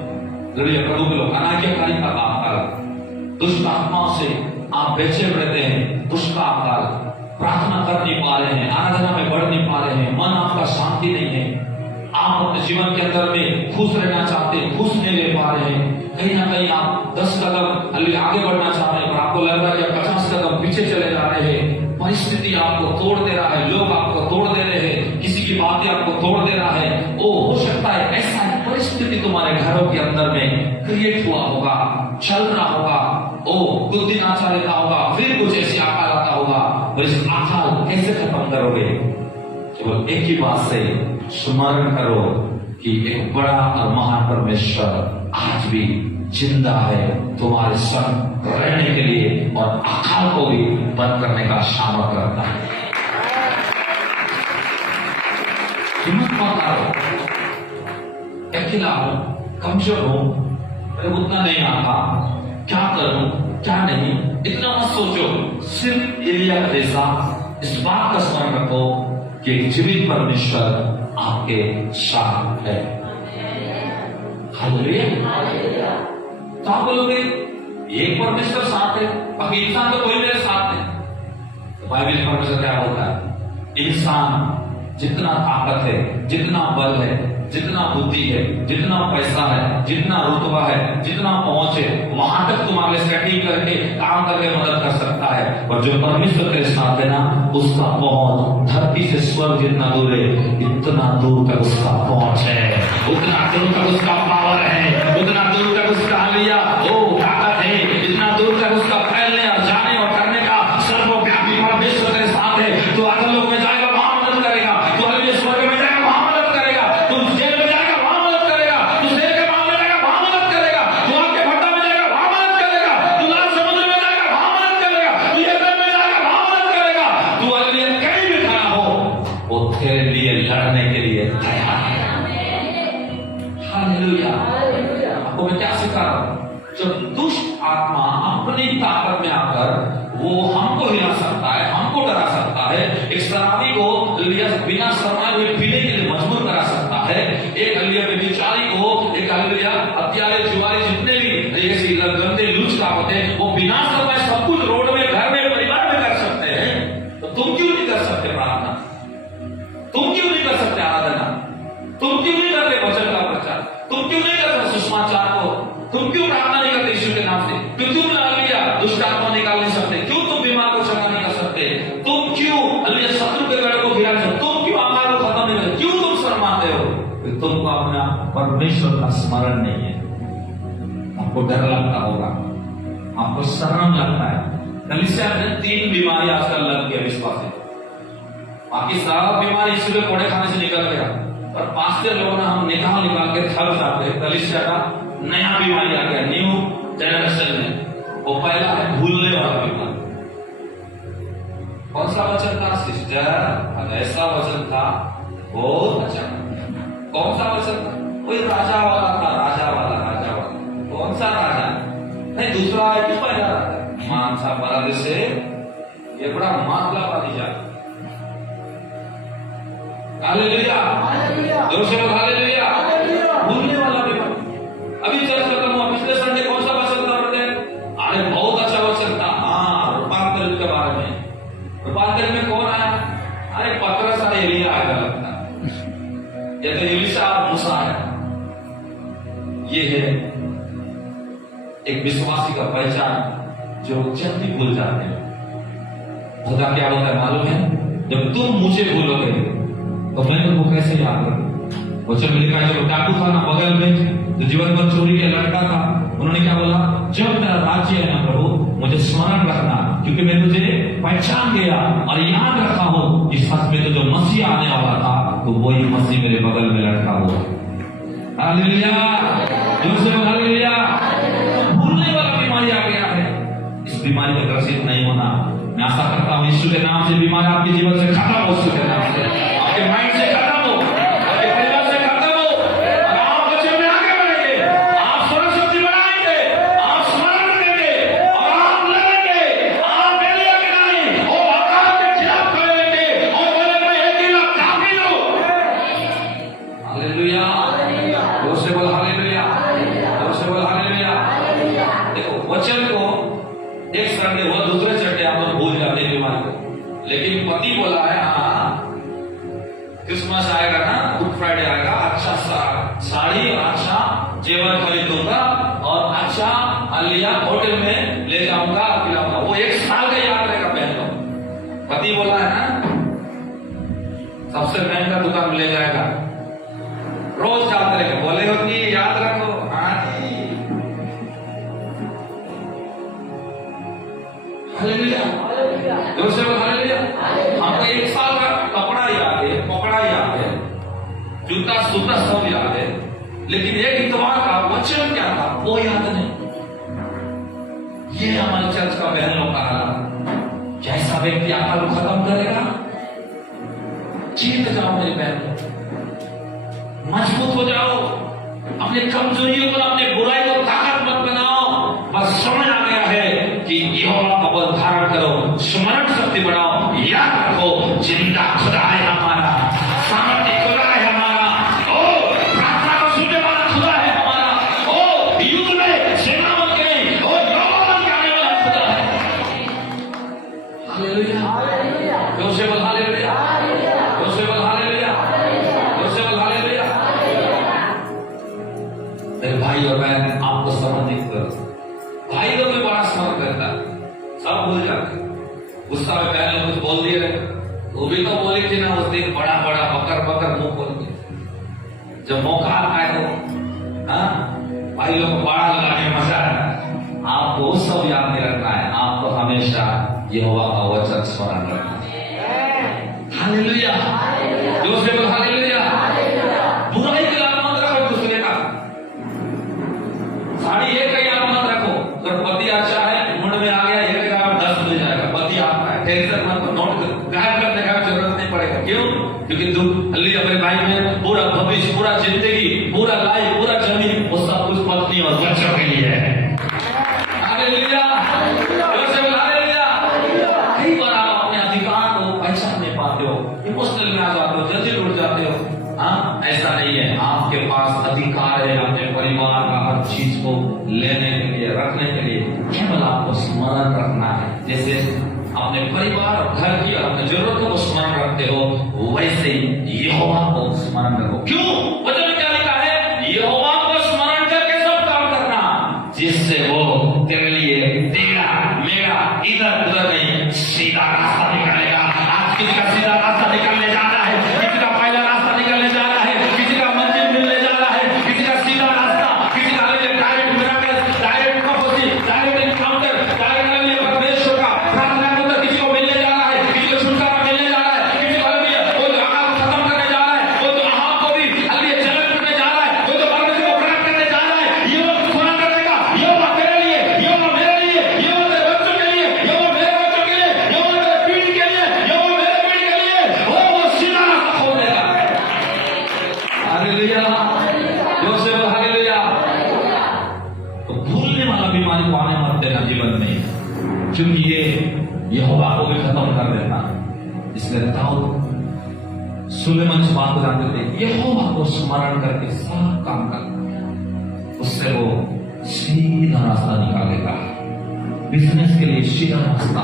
अनाज्ञाकारी का अकाल, दुष्ट आत्माओं से आप बेचैन रहते हैं, उसका अकाल, प्रार्थना कर नहीं पा रहे हैं, आराधना में बढ़ नहीं पा रहे हैं, मन आपका शांति नहीं है, आप अपने जीवन के अंदर में खुश रहना चाहते हैं, खुश नहीं रह पा रहे हैं, कहीं ना कहीं आप 10 कदम आगे बढ़ना चाहते हैं, पर आपको लग रहा है कि आप 50 कदम पीछे चले जा रहे हैं। परिस्थिति आपको तोड़ दे रहा है, लोग आपको तोड़ दे रहे हैं, किसी की बातें आपको तोड़ दे रहा है। ओ हो सकता है ऐसा परिस्थिति तुम्हारे घरों के अंदर में क्रिएट हुआ होगा, चल रहा होगा, ओ कुछ दिन अच्छा रहता होगा, फिर कुछ ऐसी अकाल आता होगा, और इस अकाल कैसे खत्म करोगे? केवल एक ही बात से स्मरण करो कि एक बड़ा और महान परमेश्वर आज भी जिंदा है तुम्हारे संग रहने के लिए, और अकाल को भी बंद करने का सामर्थ्य रखता है। हिम्मत मत हारो, अकेला हूं, कमजोर हूं, मेरे उतना नहीं आता, क्या करूं क्या नहीं, इतना मत सोचो। सिर्फ एलिया जैसा इस बात का स्मरण रखो कि एक जीवित परमेश्वर आपके साथ है। हालेलुया। तो आप बोलोगे एक परमेश्वर साथ है, बाकी इंसान तो कोई मेरे साथ नहीं। तो बाइबल परमेश्वर क्या होता है? इंसान जितना ताकत है, जितना बल है, जितना बुद्धि है, जितना पैसा है, जितना रुतबा है, जितना पहुंच है, वहां तक तुम्हारे सेटिंग करके काम करके मदद कर सकता है। और जो परमेश्वर के साथ है ना, उसका पहुंच धरती से स्वर्ग जितना दूर है, इतना दूर तक उसका पहुंच है, उतना दूर तक उसका पावर है, उतना दूर तक उसका हालेलुया ताकत है, इतना दूर तक उसका फैलने और जाने और करने का सर्वव्यापी परमेश्वर के साथ है। तो अगर लोग में जाएगा वहां मदद करेगा, तो हालेलुया स्वर्ग में जाएगा वहां मदद करेगा, तुम जेल में जाएगा वहां मदद करेगा, तू शेर के मामले में जाएगा वहां मदद करेगा, तू आग के भट्टा में जाएगा वहां मदद करेगा, तू लाल समुद्र में जाएगा वहां मदद करेगा, तू यरदन में जाएगा वहां मदद करेगा। तू हालेलुया कहीं भी खड़ा हो, वो तेरे लिए लड़ने के लिए तैयार है। हालेलुया। आपको मैं क्या सिखा रहा हूं? जब दुष्ट आत्मा अपनी ताकत में आकर वो हमको हिला सकता है, हमको डरा सकता है, एक शराबी को बिना शर्माए हुए पीने के लिए मजबूर करा सकता है, एक हालेलुया व्यभिचारी को, एक हालेलुया हत्यारे जुआरी जितने भी ऐसे गंदे लुच का होते हैं, वो बिना शर्माए सब कुछ रोड में, घर में, परिवार में कर सकते हैं। तो तुम क्यों नहीं कर सकते प्रार्थना? तुम क्यों नहीं कर सकते आराधना? तुम क्यों नहीं करते वचन का प्रचार? तुम क्यों नहीं करते सुसमाचार को? तुम क्यों प्रार्थना नहीं करते यीशु के नाम से? क्यों हालेलुया दुष्ट आत्मा निकाल नहीं सकते? क्यों तुम बीमार को चंगा नहीं कर सकते? तुम क्यों हालेलुया शत्रु के गढ़ को गिरा नहीं सकते? तुम क्यों अकाल को खत्म नहीं करते? क्यों तुम शर्माते हो? तुमको अपना परमेश्वर का स्मरण नहीं है। आपको डर लगता होगा, आपको शर्म लगता है। कलीसिया में 3 बीमारी आजकल लग गया विश्वास है, बाकी सारा बीमारी इसलिए कोड़े खाने से निकल गया, और पास्टर लोगों ने हम निकाल के थक जाते हैं। कलीसिया का नया बीमारी आ गया न्यू जनरेशन में, वो पहला है भूलने वाला बीमारी। कौन सा वचन था सिस्टर? ऐसा वचन था, बहुत अच्छा। कौन सा वचन था? कोई राजा वाला था, राजा वाला। कौन सा राजा? नहीं, दूसरा है कि पहला राजा मानसा बराबर से ये बड़ा मामला वाली जाए। हालेलुया, जोर से बोल हालेलुया। भूलने वाला बीमारी। अभी चर्च खत्म हुआ, पिछले संडे कौन सा वचन था? अरे बहुत अच्छा वचन था, हाँ, रूपांतरित के बारे में। रूपांतरित में कौन आया? अरे पतरस और एलिया आएगा लगता है, या तो एलिशा और मूसा है। ये है एक विश्वासी का पहचान जो जल्दी भूल जाते हैं। खुदा क्या होता है मालूम है? जब तुम मुझे भूलोगे तो मैं तुमको कैसे याद करूं? वचन में लिखा है, जब डाकू था ना बगल में जो जीवन भर चोरी का लड़का था, उन्होंने क्या बोला? जब मेरा राज्य है ना प्रभु, मुझे स्मरण रखना, क्योंकि मैं तुझे पहचान गया और याद रखा हूं इस सच में तो जो मसीह आने वाला था तो वही मसीह मेरे बगल में लड़का हुआ। हालेलुया, जोर से बोल हालेलुया। भूलने वाला बीमारी आ गया है, इस बीमारी में ग्रसित नहीं होना। मैं आशा करता हूं यीशु के नाम से बीमारी आपके जीवन से खत्म हो, यीशु के नाम से आपके माइंड से खत्म हो, आपके परिवार से खत्म हो, और आप बच्चे में आगे बढ़ेंगे, आप सरस्वती बनाएंगे, आप स्मरण करेंगे और आप लड़ेंगे, आप एलिया के नहीं और अकाल के खिलाफ खड़े और बोले मैं अकेला काफी हूं। हालेलुया, जोर से बोल हालेलुया, जोर से बोल हालेलुया। देखो वचन को एक संडे हुआ, दूसरे संडे आप लोग भूल जाते हैं बीमार को, लेकिन पति बोला है हाँ क्रिसमस आएगा ना, गुड फ्राइडे आएगा, अच्छा साड़ी और अच्छा जेवर खरीद दूंगा और अच्छा अलिया होटल में ले जाऊंगा, खिलाऊंगा। वो 1 साल का याद रहेगा पहन लो। पति बोला है ना सबसे महंगा दुकान में ले जाएगा, रोज जाते रहेगा, बोले हो कि याद रखो। हाँ जी, हालेलुया, जोर से बोल हालेलुया। हमको 1 साल का कपड़ा याद है, पकड़ा याद है, जूता सूता सब याद है, लेकिन एक इतवार का वचन क्या था वो याद नहीं। ये हमारे चर्च का बहन लोग का हाल। क्या ऐसा व्यक्ति आकर खत्म करेगा? जीत जाओ मेरे बहन, मजबूत हो जाओ, अपने कमजोरियों को, अपने बुराई को ताकत मत बनाओ। बस समझ आ गया है कि यहोवा का बल धारण करो, स्मरण शक्ति बढ़ाओ, याद रखो जिंदा खुदा है हमारा, सामर्थ्य खुदा है हमारा, ओ प्रार्थना को सुनने वाला खुदा है हमारा, ओ युद्ध में सेनापति के नहीं, ओ यहोवा के आने वाला खुदा है। हालेलुया, जोर से बोल हालेलुया, जोर से बोल हालेलुया, जोर से बोल हालेलुया। मेरे भाई और बहन आपको संबंधित करो, भाई लोग में बड़ा स्मरण रहता है, सब भूल जाते। गुस्सा में पहले कुछ बोल दिए रहे, वो भी तो बोली थी ना उस दिन, बड़ा बड़ा बकर बकर मुंह खोल के। जब मौका आता है तो हाँ भाई लोग को बड़ा लगाने मजा आता है। आपको सब याद नहीं रखना है, आपको हमेशा यहोवा का वचन स्मरण रखना है। हालेलुया, जोर से बोल हालेलुया। बुराई का याद मत रखो दूसरे का, साड़ी एक का याद मत रखो। अगर पति अच्छा है, मुंड में आ गया, एक का 10 मिल जाएगा। पति आपका है, टेंशन मत लो, नोट गायब करने का जरूरत नहीं पड़ेगा। क्यों? क्योंकि तुम अल्ली अपने भाई में पूरा भविष्य, पूरा जिंदगी, पूरा लाइफ, पूरा जमीन, वो सब कुछ पत्नी और बच्चों के लिए है। हालेलुया, जोर से बोल हालेलुया। कई बार आप अपने अधिकार को पहचान नहीं पाते हो, इमोशनल में आ जाते हो, जल्दी टूट जाते हो। हाँ, ऐसा नहीं है, आपके पास अधिकार है अपने परिवार का हर चीज को लेने के लिए, रखने के लिए। केवल आपको स्मरण रखना है, जैसे अपने परिवार और घर की और अपनी जरूरतों को स्मरण रखते हो, वैसे ही यहोवा को स्मरण रखो। क्यों? वचन में क्या लिखा है? यहोवा को स्मरण करके सब काम करना, जिससे वो तेरे लिए तेरा मेरा इधर उधर नहीं, सीधा रास्ता निकालेगा। आज किसी का सीधा रास्ता निकलने जा रहा है, किसी का पहला रास्ता निकलने जा रहा है, किसी का मंजिल मिलने जा रहा है, किसी का सीधा रास्ता, किसी का direct miracle, direct property, direct encounter, direct परमेश्वर का प्रार्थना को किसी को मिलने जा रहा है, किसी को छुटकारा मिलने जा रहा है, किसी को वो जो आग खत्म करने जा रहा है, वो तो आग को भी अल्ली जलन करने जा रहा है, वो तो परमेश्वर को प्राप्त करने जा रहा है। ये वो सुना करेगा, ये वो तेरे लिए, ये वो मेरे लिए, ये वो तेरे बच्चों के लिए, ये वो मेरे बच्चों के लिए, ये वो तेरे पीढ़ी के लिए, ये वो मेरे पीढ़ी के लिए, वो सीधा रास्ता खोल देगा। हालेलुया, जोर से बोल हालेलुया। तो भूलने वाला बीमारी को आने मत देना जीवन में, क्योंकि ये यहोवा को भी खत्म कर देता है। इसलिए दाऊद सुलेमान इस बात को जानते थे, यहोवा को स्मरण करके सब काम करना, उससे वो सीधा रास्ता निकालेगा। बिजनेस के लिए सीधा रास्ता,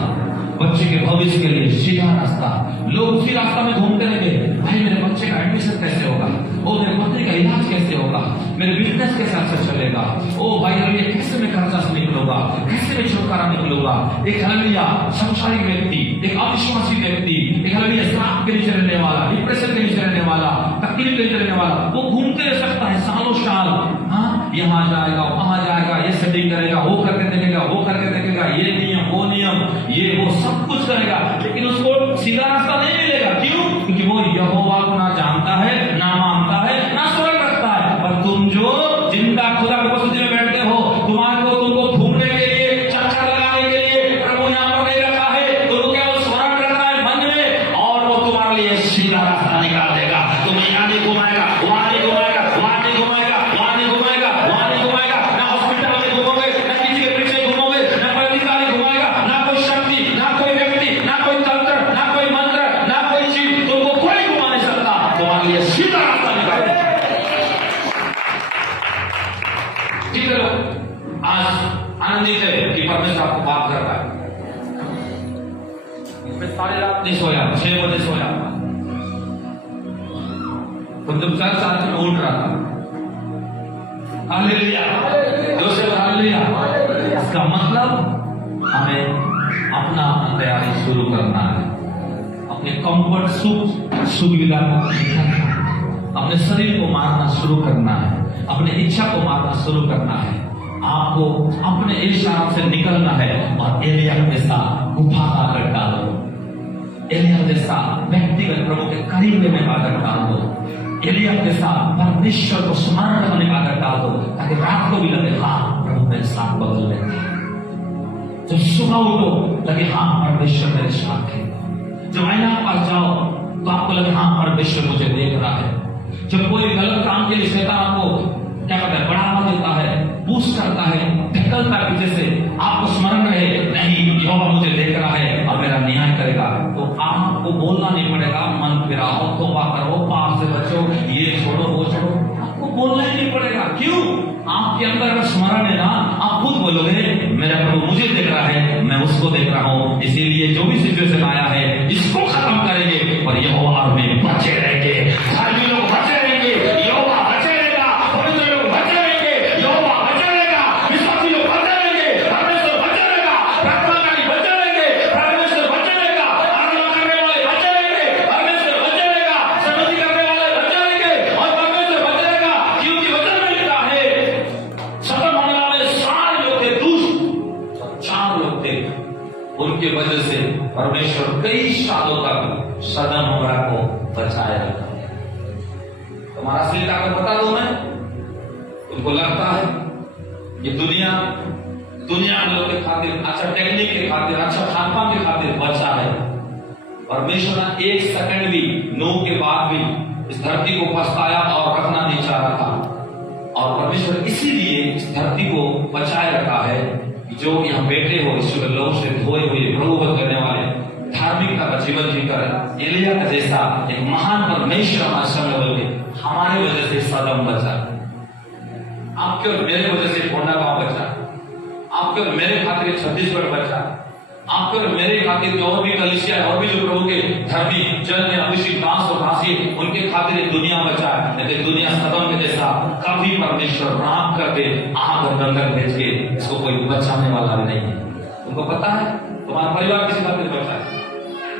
बच्चे के भविष्य के लिए सीधा रास्ता। लोग उसी रास्ता में घूमते रहेंगे, भाई मेरे बच्चे का एडमिशन कैसे होगा, ओ मेरे पत्नी का इलाज कैसे होगा, मेरे बिजनेस कैसे अच्छा चलेगा, ओ भाई अभी कैसे मैं कर्जा से निकलूंगा, कैसे मैं छुटकारा निकलूंगा। एक हालेलुया संसारिक व्यक्ति, एक अविश्वासी व्यक्ति, एक हालेलुया श्राप के नीचे रहने वाला, डिप्रेशन के नीचे रहने वाला, तकलीफ के नीचे रहने वाला, वो घूमते रह सकता है सालों साल। हाँ, यहाँ जाएगा वहां जाएगा, ये सेटिंग करेगा, वो करके देखेगा, वो करके देखेगा, ये नियम वो नियम, ये वो सब कुछ करेगा, लेकिन उसको सीधा रास्ता नहीं मिलेगा। क्यों? क्योंकि वो यहोवा को ना जानता है, ना मानता है, ना स्वर्ग रखता है। पर तुम जो जिंदा खुदा की उपस्थिति में बैठते हो, तुमको घूमने के लिए, चक्कर लगाने के लिए प्रभु यहाँ पर नहीं रखा है, तुमको केवल स्मरण रखना है मन में, और वो तुम्हारे लिए सीधा रास्ता निकाल देगा। तुम्हें यहाँ नहीं घुमाएगा, वहां नहीं घुमाएगा, वहां नहीं घुमाएगा, वहां नहीं घुमाएगा, वहां नहीं घुमाएगा, ना हॉस्पिटल में घूमोगे, ना किसी के पीछे घूमोगे, ना कोई अधिकारी घुमाएगा, ना कोई शक्ति, ना कोई व्यक्ति, ना कोई तंत्र, ना कोई मंत्र, ना कोई चीज, तुमको कोई घुमा नहीं सकता। तुम्हारे लिए सीधा रास्ता निकाल देगा। ठीक है लोग, आज आनंदित है कि परमेश्वर आपको बात कर रहा है। मैं सारी रात नहीं सोया, 6 बजे सोया, तो जब 4 साल में उठ रहा था। Hallelujah, Joseph hallelujah. इसका मतलब हमें अपना तैयारी शुरू करना है, अपने कंफर्ट सुविधा को निकालना, अपने शरीर को मारना शुरू करना है, अपने इच्छा को मारना शुरू करना है। आपको अपने इशारों से निकलना है और एलिया जैसा गुफा का आकर डालो, एलिया जैसा व्यक्तिगत प्रभु के करीब लेने का आकर डाल दो, एलिया जैसा परमेश्वर को स्मरण करने का आकर डाल दो, ताकि रात को भी लगे हाँ प्रभु मेरे साथ बदल लेते हैं। जब सुबह उठो लगे हाँ परमेश्वर मेरे साथ है। जब आईना पास जाओ तो आपको लगे हाँ परमेश्वर मुझे देख रहा है। जब कोई गलत काम के लिए शैतान आपको क्या करता है, बढ़ावा देता है, बूस्ट करता है, ढकलता है पीछे से, आपको स्मरण रहे नहीं यहोवा मुझे देख रहा है और मेरा न्याय करेगा, तो आपको बोलना नहीं पड़ेगा मन फिराओ, तौबा करो, पाप से बचो, ये छोड़ो वो छोड़ो, आपको बोलना ही नहीं पड़ेगा। क्यों? आपके अंदर अगर स्मरण है ना, आप खुद बोलोगे मेरा प्रभु मुझे देख रहा है, मैं उसको देख रहा हूँ, इसीलिए जो भी सिचुएशन आया है इसको खत्म करेंगे और यहोवा में बचे रहेंगे। धर्मी लोग बचे रहेंगे, यहोवा बचे रहेगा, पवित्र लोग बचे रहेंगे, यहोवा बचे रहेगा, विश्वासी लोग बचे रहेंगे, परमेश्वर बचे रहेगा, प्रार्थनाकारी बचे रहेंगे, परमेश्वर बचे रहेगा, आराधना करने वाले बचे रहेंगे, परमेश्वर बचे रहेगा, समझी करने वाले बचे रहेंगे और परमेश्वर बचे रहेगा। क्योंकि वचन में लिखा है सदम अमोरा में 4 लोग थे दुष्ट, 4 लोग थे, उनके वजह से परमेश्वर कई सालों तक सदम अमोरा को बचाया रखा। तुम्हारा असली ताकत बता दो मैं, तुमको लगता है ये दुनिया लोगों के खातिर, अच्छा टेक्निक के खातिर, अच्छा खान पान के खातिर बचा है। परमेश्वर ने 1 सेकंड भी नूह के बाद भी इस धरती को पछताया और रखना नहीं चाह रहा था, और परमेश्वर इसीलिए इस धरती को बचाए रखा है। जो यहाँ बैठे हो ईश्वर लोग से धोए हुए प्रभु करने वाले धार्मिकता का जीवन जीकर एलिया का जैसा एक महान परमेश्वर हमारे सामने बोले, हमारे वजह से सदम बचा, आपके और मेरे वजह से कोंडागांव बचा, आपके और मेरे खातिर छत्तीसगढ़ बचा, आपके और मेरे खातिर जो और भी कलीसिया और भी जो प्रभु के धर्मी जन में अभिषेक दास और दासी उनके खातिर दुनिया बचा है। नहीं तो दुनिया सदम के जैसा कभी परमेश्वर राम करके आग और गंधक भेज के इसको कोई बचाने वाला भी नहीं है। तुमको पता है तुम्हारा परिवार किसी खातिर बचा है?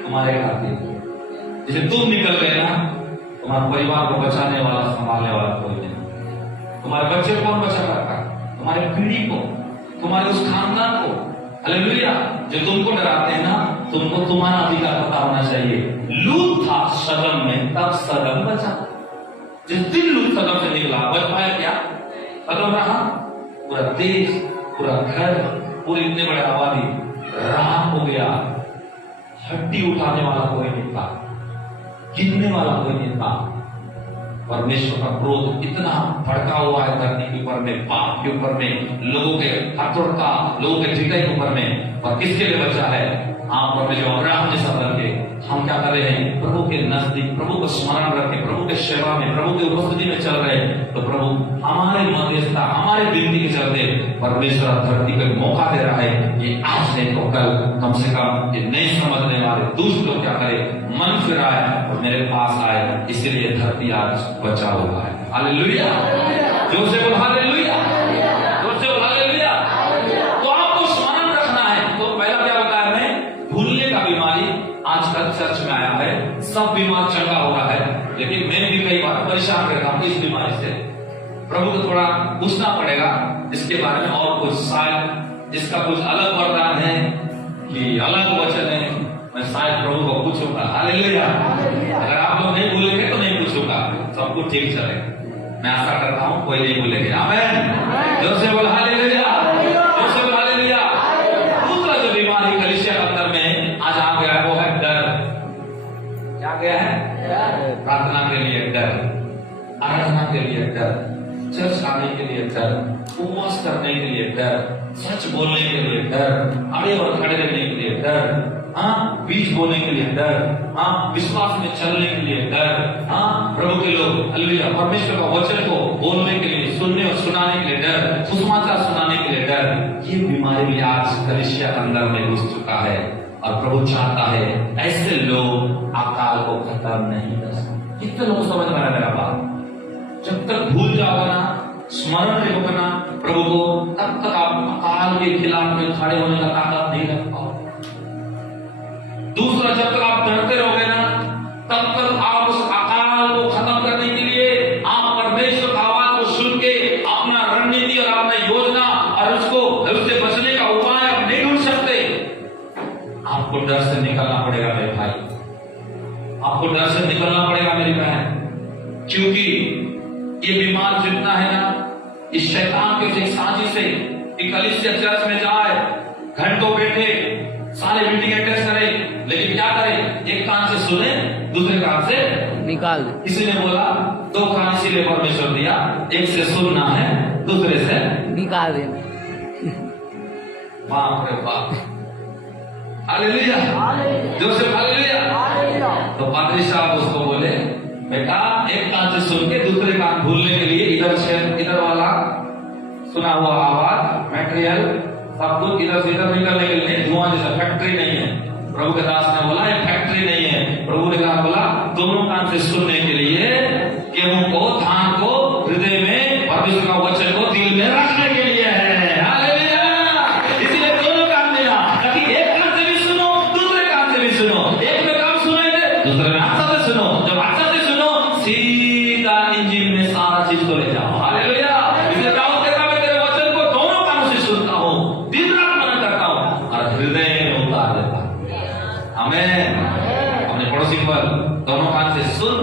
तुम्हारे खातिर। जैसे तुम निकल गए ना, तुम्हारे परिवार को बचाने वाला संभालने वाला कोई नहीं। तुम्हारे बच्चे कौन बचा करता है? तुम्हारे पीढ़ी को, तुम्हारे उस खानदान को। हालेलुया। जो तुमको डराते हैं ना, तुमको तुम्हारा अधिकार पता होना चाहिए। लूत था सदम में, तब सदम बचा। जिस दिन लूत सदम से निकला, बच पाया क्या? सदम रहा, पूरा देश, पूरा घर, पूरी इतने बड़े आबादी राख हो गया। हड्डी उठाने वाला कोई नहीं था, गिनने वाला कोई नहीं था। परमेश्वर का क्रोध इतना भड़का हुआ है धरती के ऊपर में, पाप के ऊपर में, लोगों के हथौड़ता, लोगों के जिंदगी के ऊपर में। और किसके लिए बचा है? आप और जो अब्राहम जैसा बन के हम क्या कर रहे हैं, प्रभु के नजदीक, प्रभु को स्मरण रखे, प्रभु के सेवा में, प्रभु की उपस्थिति में चल रहे हैं, तो प्रभु हमारे मध्यस्थता, हमारे विनती के चलते परमेश्वर धरती पर मौका दे रहा है। ये आज नहीं तो कल कम से कम ये नहीं समझने वाले दुष्ट लोग क्या करे, मन फिराए और मेरे पास आए, इसीलिए धरती आज बचा हुआ है। हालेलुया, जोर से बोल हालेलुया, जोर से बोल हालेलुया। तो आपको स्मरण रखना है। तो पहला क्या बताया मैं, भूलने का बीमारी आजकल चर्च में आया है, सब बीमार चंगा हो रहा है, लेकिन मैं भी कई बार परेशान रहता हूं इस बीमारी से। प्रभु को थोड़ा पूछना पड़ेगा इसके बारे में, और कुछ शायद इसका कुछ अलग वरदान है कि अलग वचन है, मैं शायद प्रभु को पूछूंगा। हालेलुया। अगर आप लोग नहीं भूलेंगे तो नहीं पूछूंगा, सब कुछ ठीक चलेगा। मैं आशा करता हूं कोई नहीं भूलेंगे। आमीन। जोर से बोल हालेलुया, जोर से बोल हालेलुया। दूसरा जो बीमारी कलीसिया के अंदर में आज आ गया है वो है डर। क्या गया है? प्रार्थना के लिए डर, आराधना के लिए डर, चर्च आने के लिए डर, उपवास करने के लिए डर, सच बोलने के लिए डर, अड़े और खड़े रहने के लिए डर, हाँ, बीच बोलने के लिए डर, हाँ, विश्वास में चलने के लिए डर, हाँ, प्रभु के लोग हालेलुया परमेश्वर का वचन को बोलने के लिए, सुनने और सुनाने के लिए डर, सुसमाचार सुनाने के लिए डर। ये बीमारी भी आज कलीसिया के अंदर में घुस चुका है और प्रभु चाहता है ऐसे लोग अकाल को खत्म नहीं कर सकते। कितने लोग समझ में आ रहा है मेरा बात? जब तक भूल जाओगे ना, स्मरण नहीं होगा ना प्रभु को, तब तक आप अकाल के खिलाफ में खड़े होने का ताकत नहीं रख पाओगे। दूसरा, जब तक आप डरते रहोगे ना, तब तक आप उस अकाल को खत्म करने के लिए आप परमेश्वर की आवाज को सुन के अपना रणनीति और अपना योजना और उससे बचने का उपाय आप नहीं ढूंढ सकते। आपको डर से निकलना पड़ेगा मेरे भाई, आपको डर से निकलना पड़ेगा मेरी बहन, क्योंकि ये बीमार जितना है ना, इस शैतान के एक साजिश है कि कलीसिया चर्च में जाए, घंटों बैठे, सारे मीटिंग अटेंड करे, लेकिन क्या करे, एक कान से सुने, दूसरे कान से निकाल दे। किसी ने बोला 2 कान इसीलिए परमेश्वर दिया, एक से सुनना है, दूसरे से निकाल देना। बाप रे बाप, हालेलुया, जो से हालेलुया। तो पादरी साहब उसको बोले, बेटा एक कान से सुन के दूसरे कान भूलने के लिए इधर से इधर वाला सुना हुआ आवाज, मटेरियल सब कुछ इधर से इधर निकलने के लिए, धुआं जैसा फैक्ट्री नहीं है। प्रभु के दास ने बोला ये फैक्ट्री नहीं है। प्रभु ने कहा बोला दोनों कान से सुनने के लिए, गेहूं को, धान को हृदय में, परमेश्वर का वचन को दिल में रखने के लिए है। हालेलुया। इसलिए दोनों कान देना, ताकि एक कान से भी सुनो, दूसरे कान से भी सुनो। एक में कम सुनेंगे, दूसरे में अच्छा से सुनो। जब अच्छा से सुनो, सीधा इंजिन में सारा चीज को ले जाओ। हालेलुया। इसलिए दाऊद कहता मैं तेरे वचन को दोनों कानों से सुनता हूँ, दिन रात मनन करता हूँ और हृदय में उतार देता हूँ। आमीन। अपने पड़ोसी पर दोनों कान से सुन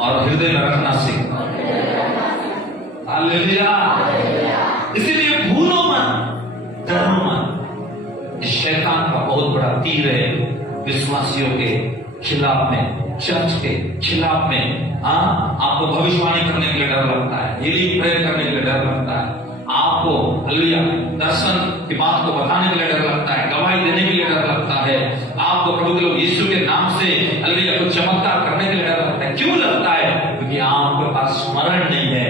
और हृदय में रखना सीख। हालेलुया। इसीलिए भूलो मत, डरो मत। इस शैतान का बहुत बड़ा तीर है विश्वासियों के खिलाफ में, चर्च के खिलाफ में। हाँ, आपको भविष्यवाणी करने के लिए डर लगता है, हीलिंग प्रेयर करने के लिए डर लगता है, आपको हालेलुया दर्शन की बात को बताने के लिए डर लगता है, गवाही देने के लिए डर लगता है, आपको प्रभु के लोग यीशु के नाम से हालेलुया कुछ चमत्कार करने के लिए डर लगता है। क्यों लगता है? क्योंकि आपके पास स्मरण नहीं है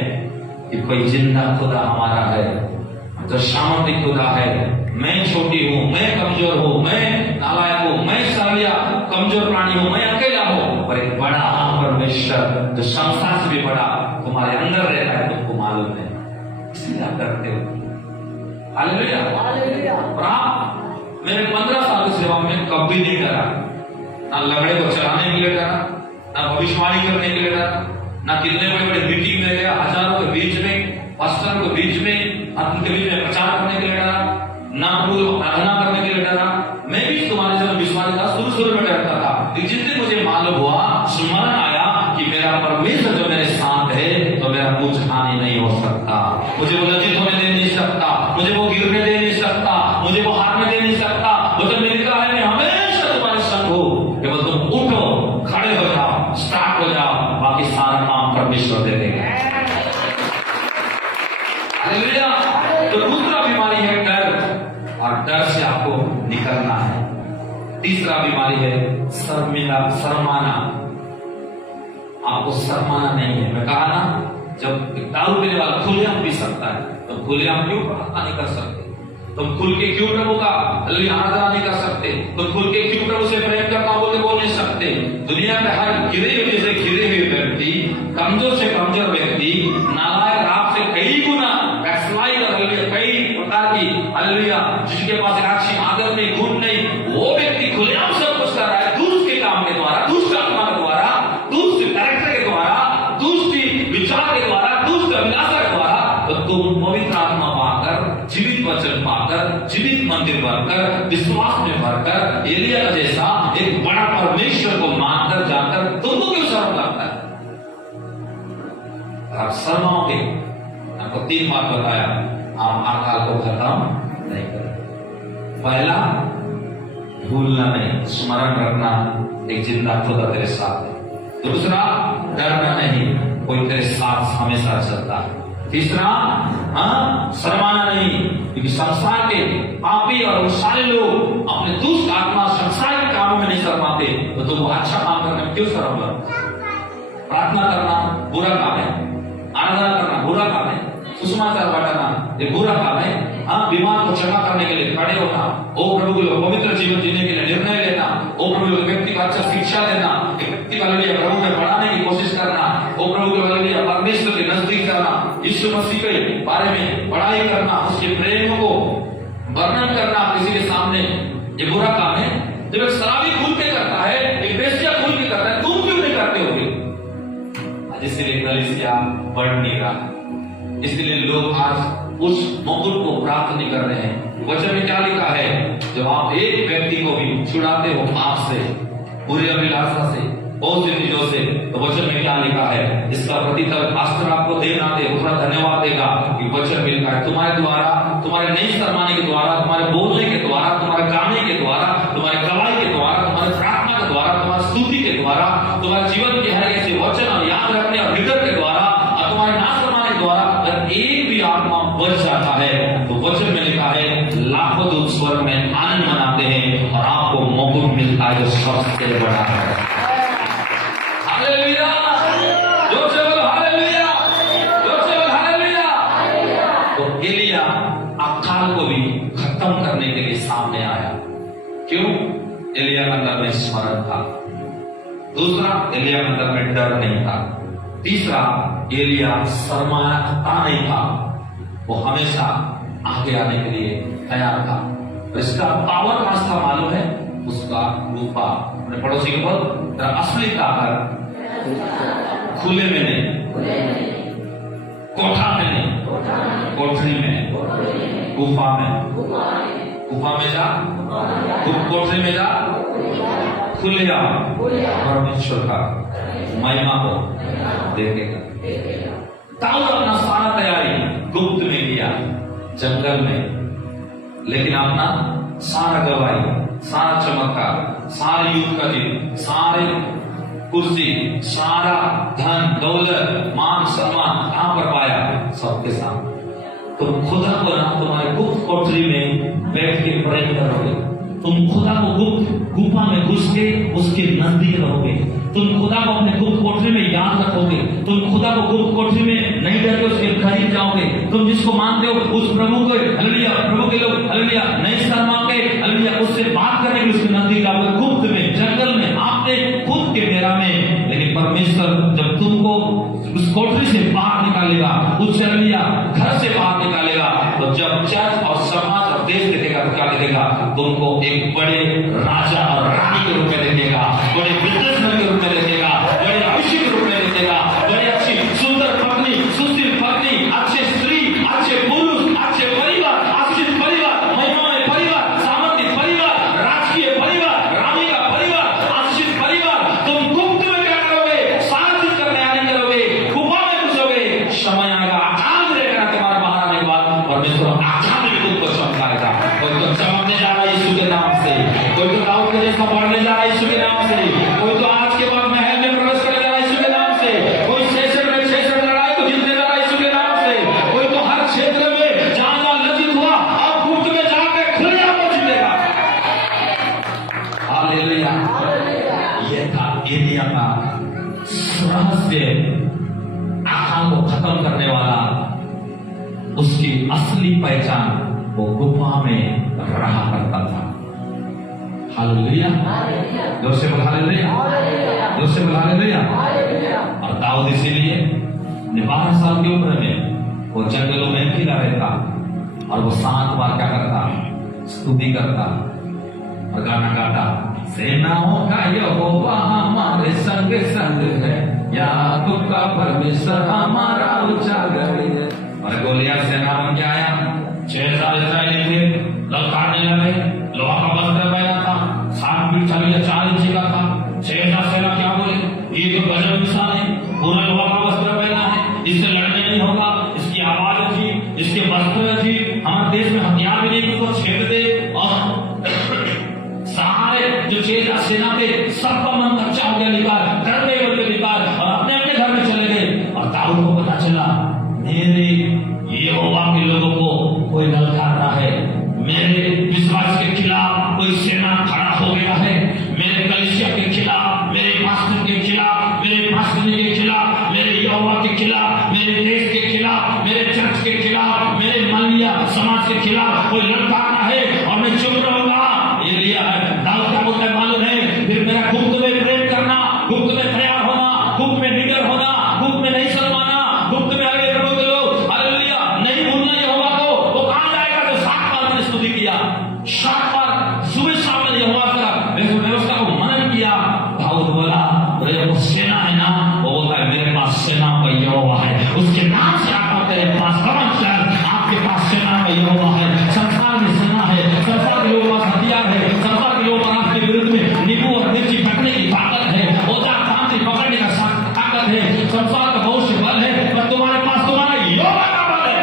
कि कोई जिंदा खुदा हमारा है, जो सामर्थ्य खुदा है। मैं छोटी हूँ, मैं कमजोर हूँ, मैं नालायक हूँ, मैं सालिया कमजोर प्राणी हूँ, मैं अकेला हूँ, पर एक बड़ा परमेश्वर जो संसार से भी बड़ा तुम्हारे अंदर रहता है, तुमको मालूम है, इसलिए आप डरते हो। हालेलुया। और आप मैंने 15 साल की सेवा में कभी नहीं डरा, ना लंगड़े को चलाने के लिए डरा, ना भविष्यवाणी करने के लिए डरा, ना कितने बड़े बड़े मीटिंग में गया, हजारों के बीच में, पास्टरों के बीच में, उनके बीच में प्रचार करने के लिए डरा, ना प्रभु आराधना करने के लिए डरा। मैं भी तुम्हारे जब विश्वास था, शुरू में डरता था, लेकिन जिस दिन मुझे मालूम हुआ, स्मरण आया कि मेरा परमेश्वर जो मेरे साथ है, तो मेरा कुछ हानि नहीं हो सकता, मुझे वो लज्जित होने दे नहीं सकता, मुझे वो गिरने दे नहीं सकता, मुझे वो हारने दे नहीं सकता। वो तो लिखा है मैं हमेशा तुम्हारे संग हूँ, केवल तुम उठो, खड़े हो जाओ, स्टार्ट हो जाओ, बाकी सारा काम परमेश्वर दे देगा। हालेलुया। तो दूसरा बीमारी है डर, और डर से आपको निकलना बीमारी है शर्माना। आपको शर्माना नहीं है। मैं कहा ना, जब दारू पीने वाला खुलेआम पी सकता है तो खुलेआम क्यों प्रार्थना नहीं कर सकते? तुम खुल के क्यों प्रभु का आराधना नहीं कर सकते? तुम खुल के क्यों प्रभु से प्रेम करता बोल नहीं सकते? दुनिया में हर घिरे हुए व्यक्ति, कमजोर से कमजोर व्यक्ति, नालायक आपसे कई गुना कई प्रकार की हालेलुया, जिसके पास अच्छी आदत नहीं, गुण नहीं, वो व्यक्ति खुलेआम सब कुछ कर रहा है दुष्ट के काम के द्वारा, दुष्ट आत्मा के द्वारा, दुष्ट कैरेक्टर के द्वारा, दुष्ट विचार के द्वारा, दुष्ट अभिलाषा के द्वारा। तो तुम पवित्र आत्मा पाकर, जीवित वचन पाकर, जीवित मंदिर बनकर, विश्वास में भरकर, एलिया जैसा एक बड़ा परमेश्वर को मानकर जानकर तुमको क्यों शर्म लगता है? आप शर्माओगे। आपको 3 बात बताया, आप अकाल को खत्म नहीं करें। पहला, भूलना नहीं, स्मरण रखना, एक जिंदा खुदा तेरे साथ है। दूसरा, डरना नहीं, कोई तेरे साथ हमेशा चलता है। तीसरा, शर्माना नहीं, क्योंकि संसार के पापी और वो सारे लोग अपने दुष्ट आत्मा संसार के कामों में नहीं शर्माते, तो तुम अच्छा काम करने में क्यों शर्म लगता? प्रार्थना करना बुरा काम है, आराधना करना बुरा काम है, सुसमाचार बांटना ये बुरा काम है। बीमार को क्षमा करने के लिए खड़े होना, ओ प्रभु को पवित्र जीवन जीने के लिए निर्णय लेना, ओ प्रभु व्यक्ति को अच्छा शिक्षा देना, एक व्यक्ति का लिए प्रभु में बढ़ाने की कोशिश करना, ओ प्रभु के लिए परमेश्वर के नजदीक करना, यीशु मसीह के बारे में पढ़ाई करना, उसके प्रेम को वर्णन करना किसी के सामने, ये बुरा काम है। जब एक शराबी खुल के करता है, एक वेश्या खुल के करता है, तुम क्यों नहीं करते होगे? इसलिए कलीसिया बढ़ नहीं रहा, इसलिए लोग आज उस मुकुट को प्राप्त नहीं कर रहे हैं। वचन में क्या लिखा है? जब आप एक व्यक्ति को भी छुड़ाते हो पाप से, बुरी अभिलाषा से, बहुत सी चीजों से, तो वचन में क्या लिखा है? इसका प्रतिफल पास्टर आपको देना दे, थोड़ा धन्यवाद देगा कि वचन मिलता है तुम्हारे द्वारा, तुम्हारे नहीं शर्माने के द्वारा, तुम्हारे बोलने के द्वारा, तुम्हारे गाने के द्वारा, तुम्हारे गवाही के द्वारा, तुम्हारे प्रार्थना के द्वारा, तुम्हारी स्तुति के द्वारा, तुम्हारे जीवन के हर ऐसे वचन और याद रखने और हृदय के द्वारा और तुम्हारे ना शर्माने के द्वारा अगर एक भी आत्मा बच जाता है तो वचन में लिखा है लाखों दूत स्वर्ग में आनंद मनाते हैं और आपको मुकुट मिलता है जो सबसे बड़ा है। हालेलुया, जोर से बोलो हालेलुया, जोर से बोलो हालेलुया। तो एलिया अकाल को भी खत्म करने के लिए सामने आया। क्यों? एलिया के अंदर में स्मरण था। दूसरा, एलिया के अंदर में डर नहीं था। तीसरा, एलिया शर्माता नहीं था, वो हमेशा आगे आने के लिए तैयार था। इसका पावर रास्ता मालूम है? उसका रूपा अपने पड़ोसी के बोल, तेरा असली ताकत खुले में नहीं, कोठा में नहीं, कोठरी में, गुफा में, गुफा में जा, कोठरी में जा, खुले आ परमेश्वर का महिमा को देखेगा। दाऊद अपना सारा तैयारी गुप्त में किया, जंगल में, लेकिन अपना सारा गवाही, सारा चमत्कार, सारे युद्ध का जीत, सारे कुर्सी, सारा धन दौलत मान सम्मान कहां पर पाया? सबके सामने। तुम खुदा को ना तुम्हारे गुप्त कोठरी में बैठ के प्रेम करोगे, तुम खुदा को गुप्त गुफा में घुस के उसके नजदीक रहोगे, तुम खुदा को अपने गुप्त कोठरी में याद रखोगे, तुम खुदा को गुप्त कोठरी में नहीं डरके उसके करीब जाओगे। तुम जिसको मानते हो उस प्रभु को हालेलुया, प्रभु के लोग हालेलुया नहीं शर्मा के हालेलुया उससे बात करने के उसके नजदीक आओगे, गुप्त में, जंगल में, आपने खुद के डेरा में। लेकिन परमेश्वर जब तुमको उस कोठरी से बाहर निकालेगा, उस हालेलुया घर से बाहर निकालेगा, तो जब चर्च और समाज और देश देखेगा तो क्या देखेगा? तुमको एक बड़े राजा और रानी के रूप में देखेगा, बड़े बिजनेसमैन के रूप में देखेगा, बड़े ऋषि के रूप में देखेगा, बड़े अच्छी सुंदर पत्नी, सुशील पत्नी, अच्छे स्त्री, अच्छे पुरुष, अच्छे परिवार, आश्रित परिवार, महिमामय परिवार, सामर्थ्य परिवार, राजकीय परिवार, रानी का परिवार, आश्रित परिवार। तुम गुप्त में क्या करोगे? सारा चीज का तैयारी करोगे, गुफा में घुसोगे, समय आएगा अकाल रहेगा तुम्हारे बाहर आने के बाद परमेश्वर अकाल में तुमको चमकाएगा। कोई तो चमकने जा रहा है यीशु के नाम से, कोई तो दाऊद के जैसा बढ़ने जा रहा है यीशु के नाम से, कोई तो आज के बाद महल में प्रवेश करने जा रहा है यीशु के नाम से, कोई 66 लड़ाई को जीतने जा रहा है यीशु के नाम से, कोई तो हर क्षेत्र में जाना लज्जित हुआ अब गुप्त में जाकर खुलेआम जीतेगा। हालेलुया। ये था एलिया का रहस्य, आकाल को खत्म करने वाला। उसकी असली पहचान वो गुफा में रहा करता था। हालेलुया, जोर से बोला हालेलुया, जोर से बोला हालेलुया। और दाऊद इसीलिए 12 साल की उम्र में वो जंगलों में फिरा रहता और वो 7 बार क्या करता, स्तुति करता और गाना गाता, सेनाओं का यहोवा हमारे संग संग है, याकूब का परमेश्वर हमारा उजागर है। और गोलियत सेना बन के आया, 6 साल इस्राएली थे, ललकारने लगे, लोहा का वस्त्र पहना था, 7 फीट 4 इंच का था। 6 साल सेना क्या बोले, ये तो गजब इंसान है, पूरा लोहा का वस्त्र पहना है, इससे लड़ने नहीं होगा, इसकी आवाज अच्छी, इसके वस्त्र अच्छी, हमारे देश में हथियार भी नहीं तो छेद दे। और सारे जो 6 सेना थे सबका मन अच्छा हो गया, निकाल डरने बोलते निकाल और अपने अपने घर में चले गए। और दाऊद को पता चला मेरे यहोवा के लोगों को कोई ललकारना है, मेरे विश्वास के खिलाफ कोई सेना खड़ा हो गया है, मेरे कलीसिया के खिलाफ, मेरे पास्टर के खिलाफ, मेरे पास्टरी के खिलाफ, मेरे यहोवा के खिलाफ, मेरे देश के खिलाफ, मेरे चर्च के खिलाफ, मेरे मानवीय समाज के खिलाफ कोई ललकारना है और मैं चुप रहूंगा। ये लिया है दाऊद क्या बोलता है मालूम है, फिर मेरा गुप्त में प्रेम करना, गुप्त में तैयार होना, गुप्त में निडर होना, गुप्त में नहीं शर्माना, गुप्त में आगे प्रभु के लोग हालेलुया नहीं भूलना यहोवा को। वो कहां जाएगा जो 7 बार मैंने स्तुति किया, 7 बार सुबह शाम में यहोवा का व्यवस्था को मनन किया। दाऊद बोला मेरे पास सेना है ना, वो बोलता है मेरे पास सेना का यहोवा है, उसके नाम से आता तेरे पास आपके पास सेना का यहोवा है। संसार में सेना है, संसार के लोगों के पास हथियार है, संसार के लोगों के पास आपके विरुद्ध में नींबू और मिर्ची फेंकने की ताकत है, औजार फांसी पकड़ने का ताकत है, संसार का बहुत से बल है, पर तुम्हारे पास तुम्हारा यहोवा का बल है,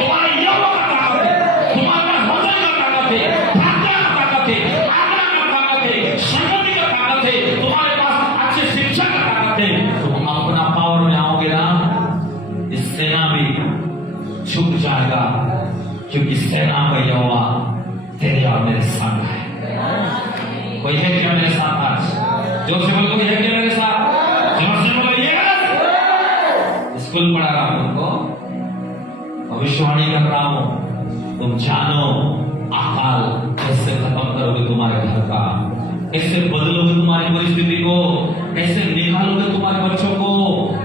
तुम्हारे यहोवा का ताकत है, तुम्हारे पास वचन का ताकत है, प्रार्थना का ताकत है, आज्ञा का ताकत है, संगति का ताकत है, तुम्हारे पास अच्छे शिक्षा का ताकत है। तुम अपना पावर में आओगे ना, इस सेना भी छुप जाएगा, क्योंकि सेना का यहोवा तेरे और मेरे संग है। कोई है क्या मेरे साथ आज? जोर से बोलो कोई है क्या मेरे साथ? जोर से बोलो ये। स्कूल पढ़ा रहा हूं तुमको, भविष्यवाणी कर रहा हूं, तुम जानो अकाल कैसे खत्म करोगे तुम्हारे घर का, कैसे बदलोगे तुम्हारी परिस्थिति को, कैसे निकालोगे तुम्हारे बच्चों को,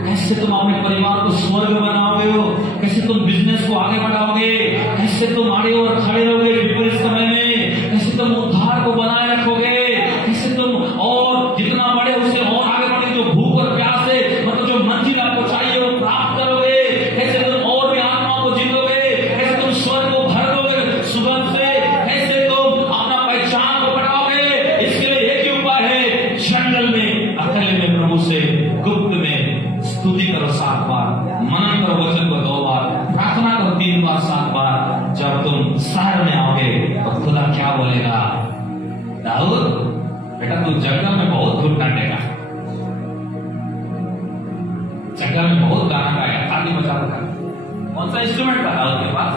कैसे तुम अपने परिवार को स्वर्ग बनाओगे हो, कैसे तुम बिजनेस को आगे बढ़ाओगे, कैसे तुम आगे और खड़े रहोगे विपरीत समय में, कैसे तुम उद्धार को बनाए रखोगे, कैसे तुम और जितना बड़े उससे और आगे बढ़े, जो भूख और प्यास है मतलब जो मंजिल आपको चाहिए वो प्राप्त करोगे, कैसे तुम और भी आत्माओं को जीतोगे, कैसे तुम स्वर्ग को भर दोगे सुगंध से, कैसे तुम अपना पहचान को बढ़ाओगे। इसके लिए एक ही उपाय है, जंगल में अकेले में प्रभु से गुप्त में स्तुति करो 7 बार, मनन करो वचन को 2 बार, प्रार्थना करो 3 बार 7 बार। जब तुम शहर में आओगे तो खुदा क्या बोलेगा, दाऊद बेटा तू जंगल में बहुत धूप काटेगा, जंगल में बहुत गाना गाएगा, ताली बजाएगा। कौन सा इंस्ट्रूमेंट था दाऊद के पास?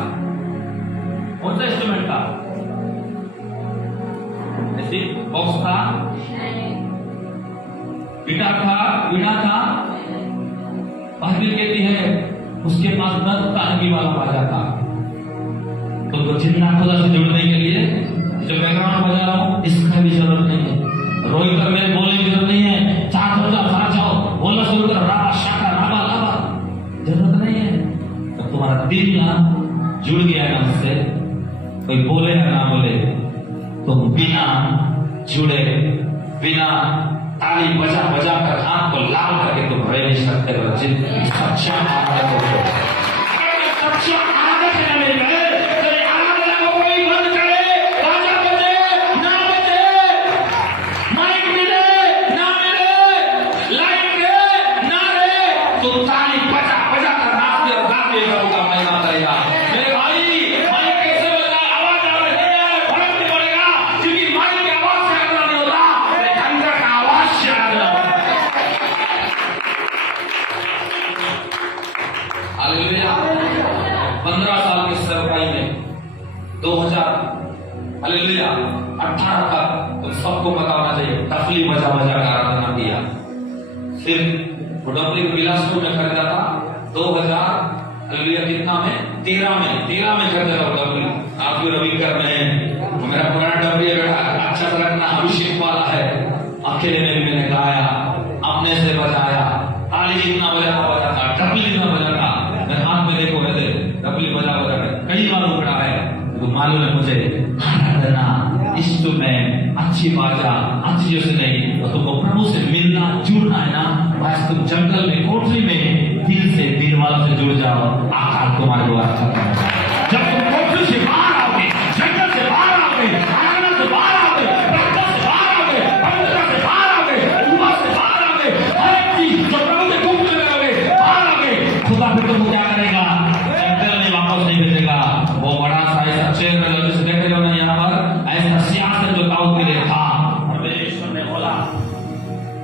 कौन सा इंस्ट्रूमेंट था? ऐसी बॉक्स था, गिटार था, वीणा था। बाइबल कहती है उसके पास 10 तानगी वाला बाजा था। तो जितना खुदा से जुड़ने के लिए जो बैकग्राउंड बजा रहा हूँ इसका भी जरूरत नहीं है, रोई कर मेरे बोलने की जरूरत नहीं है, चार हो जाओ साथ जाओ बोलना शुरू कर राबा शाका राबा लाबा, जरूरत नहीं है। तो तुम्हारा दिल ना जुड़ गया ना उससे, कोई बोले या ना बोले, तुम बिना जुड़े बिना ताली बजा बजा कर हाथ को लाल करके तुम रह नहीं सकते हो। जिंदगी सच्चा आनंद हो, सच्चा आनंद है मेरे में। तेरे आनंद को कोई बंद करे, बाजा बजे ना बजे, माइक मिले ना मिले, लाइट रहे ना रहे, तुम ताली बजा बजा कर नाचते और गाते रहोगा, महिमा करेगा। मेरे भाई माइक कैसे बजा, आवाज आ रही है, फर्क नहीं पड़ेगा, क्योंकि माइक की आवाज से अगला नहीं होता, अंदर का आवाज से अगला। हालेलुया। 15 साल की सेवकाई में 2000 हालेलुया 18 तक तुम सबको पता होना चाहिए, तफली बजा बजा कर आराधना किया। सिर्फ डबली बिलासपुर में खरीदा था 2000 कितना में 13 में खरीदा था डबली। आप जो रविकर में मेरा पुराना डबली है बेटा, अच्छा सा रखना, अभिषेक वाला है। अकेले में भी मैंने गाया, अपने से बजाया, ताली जितना बजा था, डबली जितना बजा था। मेरे हाथ में देखो मेरे डबली बजा कई बार उखड़ा है। तो मालूम है मुझे आराधना इंस्ट्रूमेंट अच्छी बाजा अच्छी से नहीं, तो तुमको प्रभु से मिलना जुड़ना है ना। बस तुम जंगल में कोठरी में दिल वालों से जुड़ जाओ, आकाश तुम्हारे को अच्छा करेगा। जब तुम कोठरी से बाहर आओगे, जंगल से बाहर आओगे, आराधना से बाहर आओगे, प्रार्थना से बाहर आओगे, पवित्रता से बाहर आओगे, उपवास से बाहर आओगे, हर एक चीज जो प्रभु के गुप्त में करोगे बाहर आओगे, खुदा फिर तुमको क्या करेगा? जंगल में वापस नहीं भेजेगा। वो बड़ा सा ऐसा चेयर में लोग देख रहे हो ना, यहाँ पर ऐसा सियासत जो दाऊद के लिए था। परमेश्वर ने बोला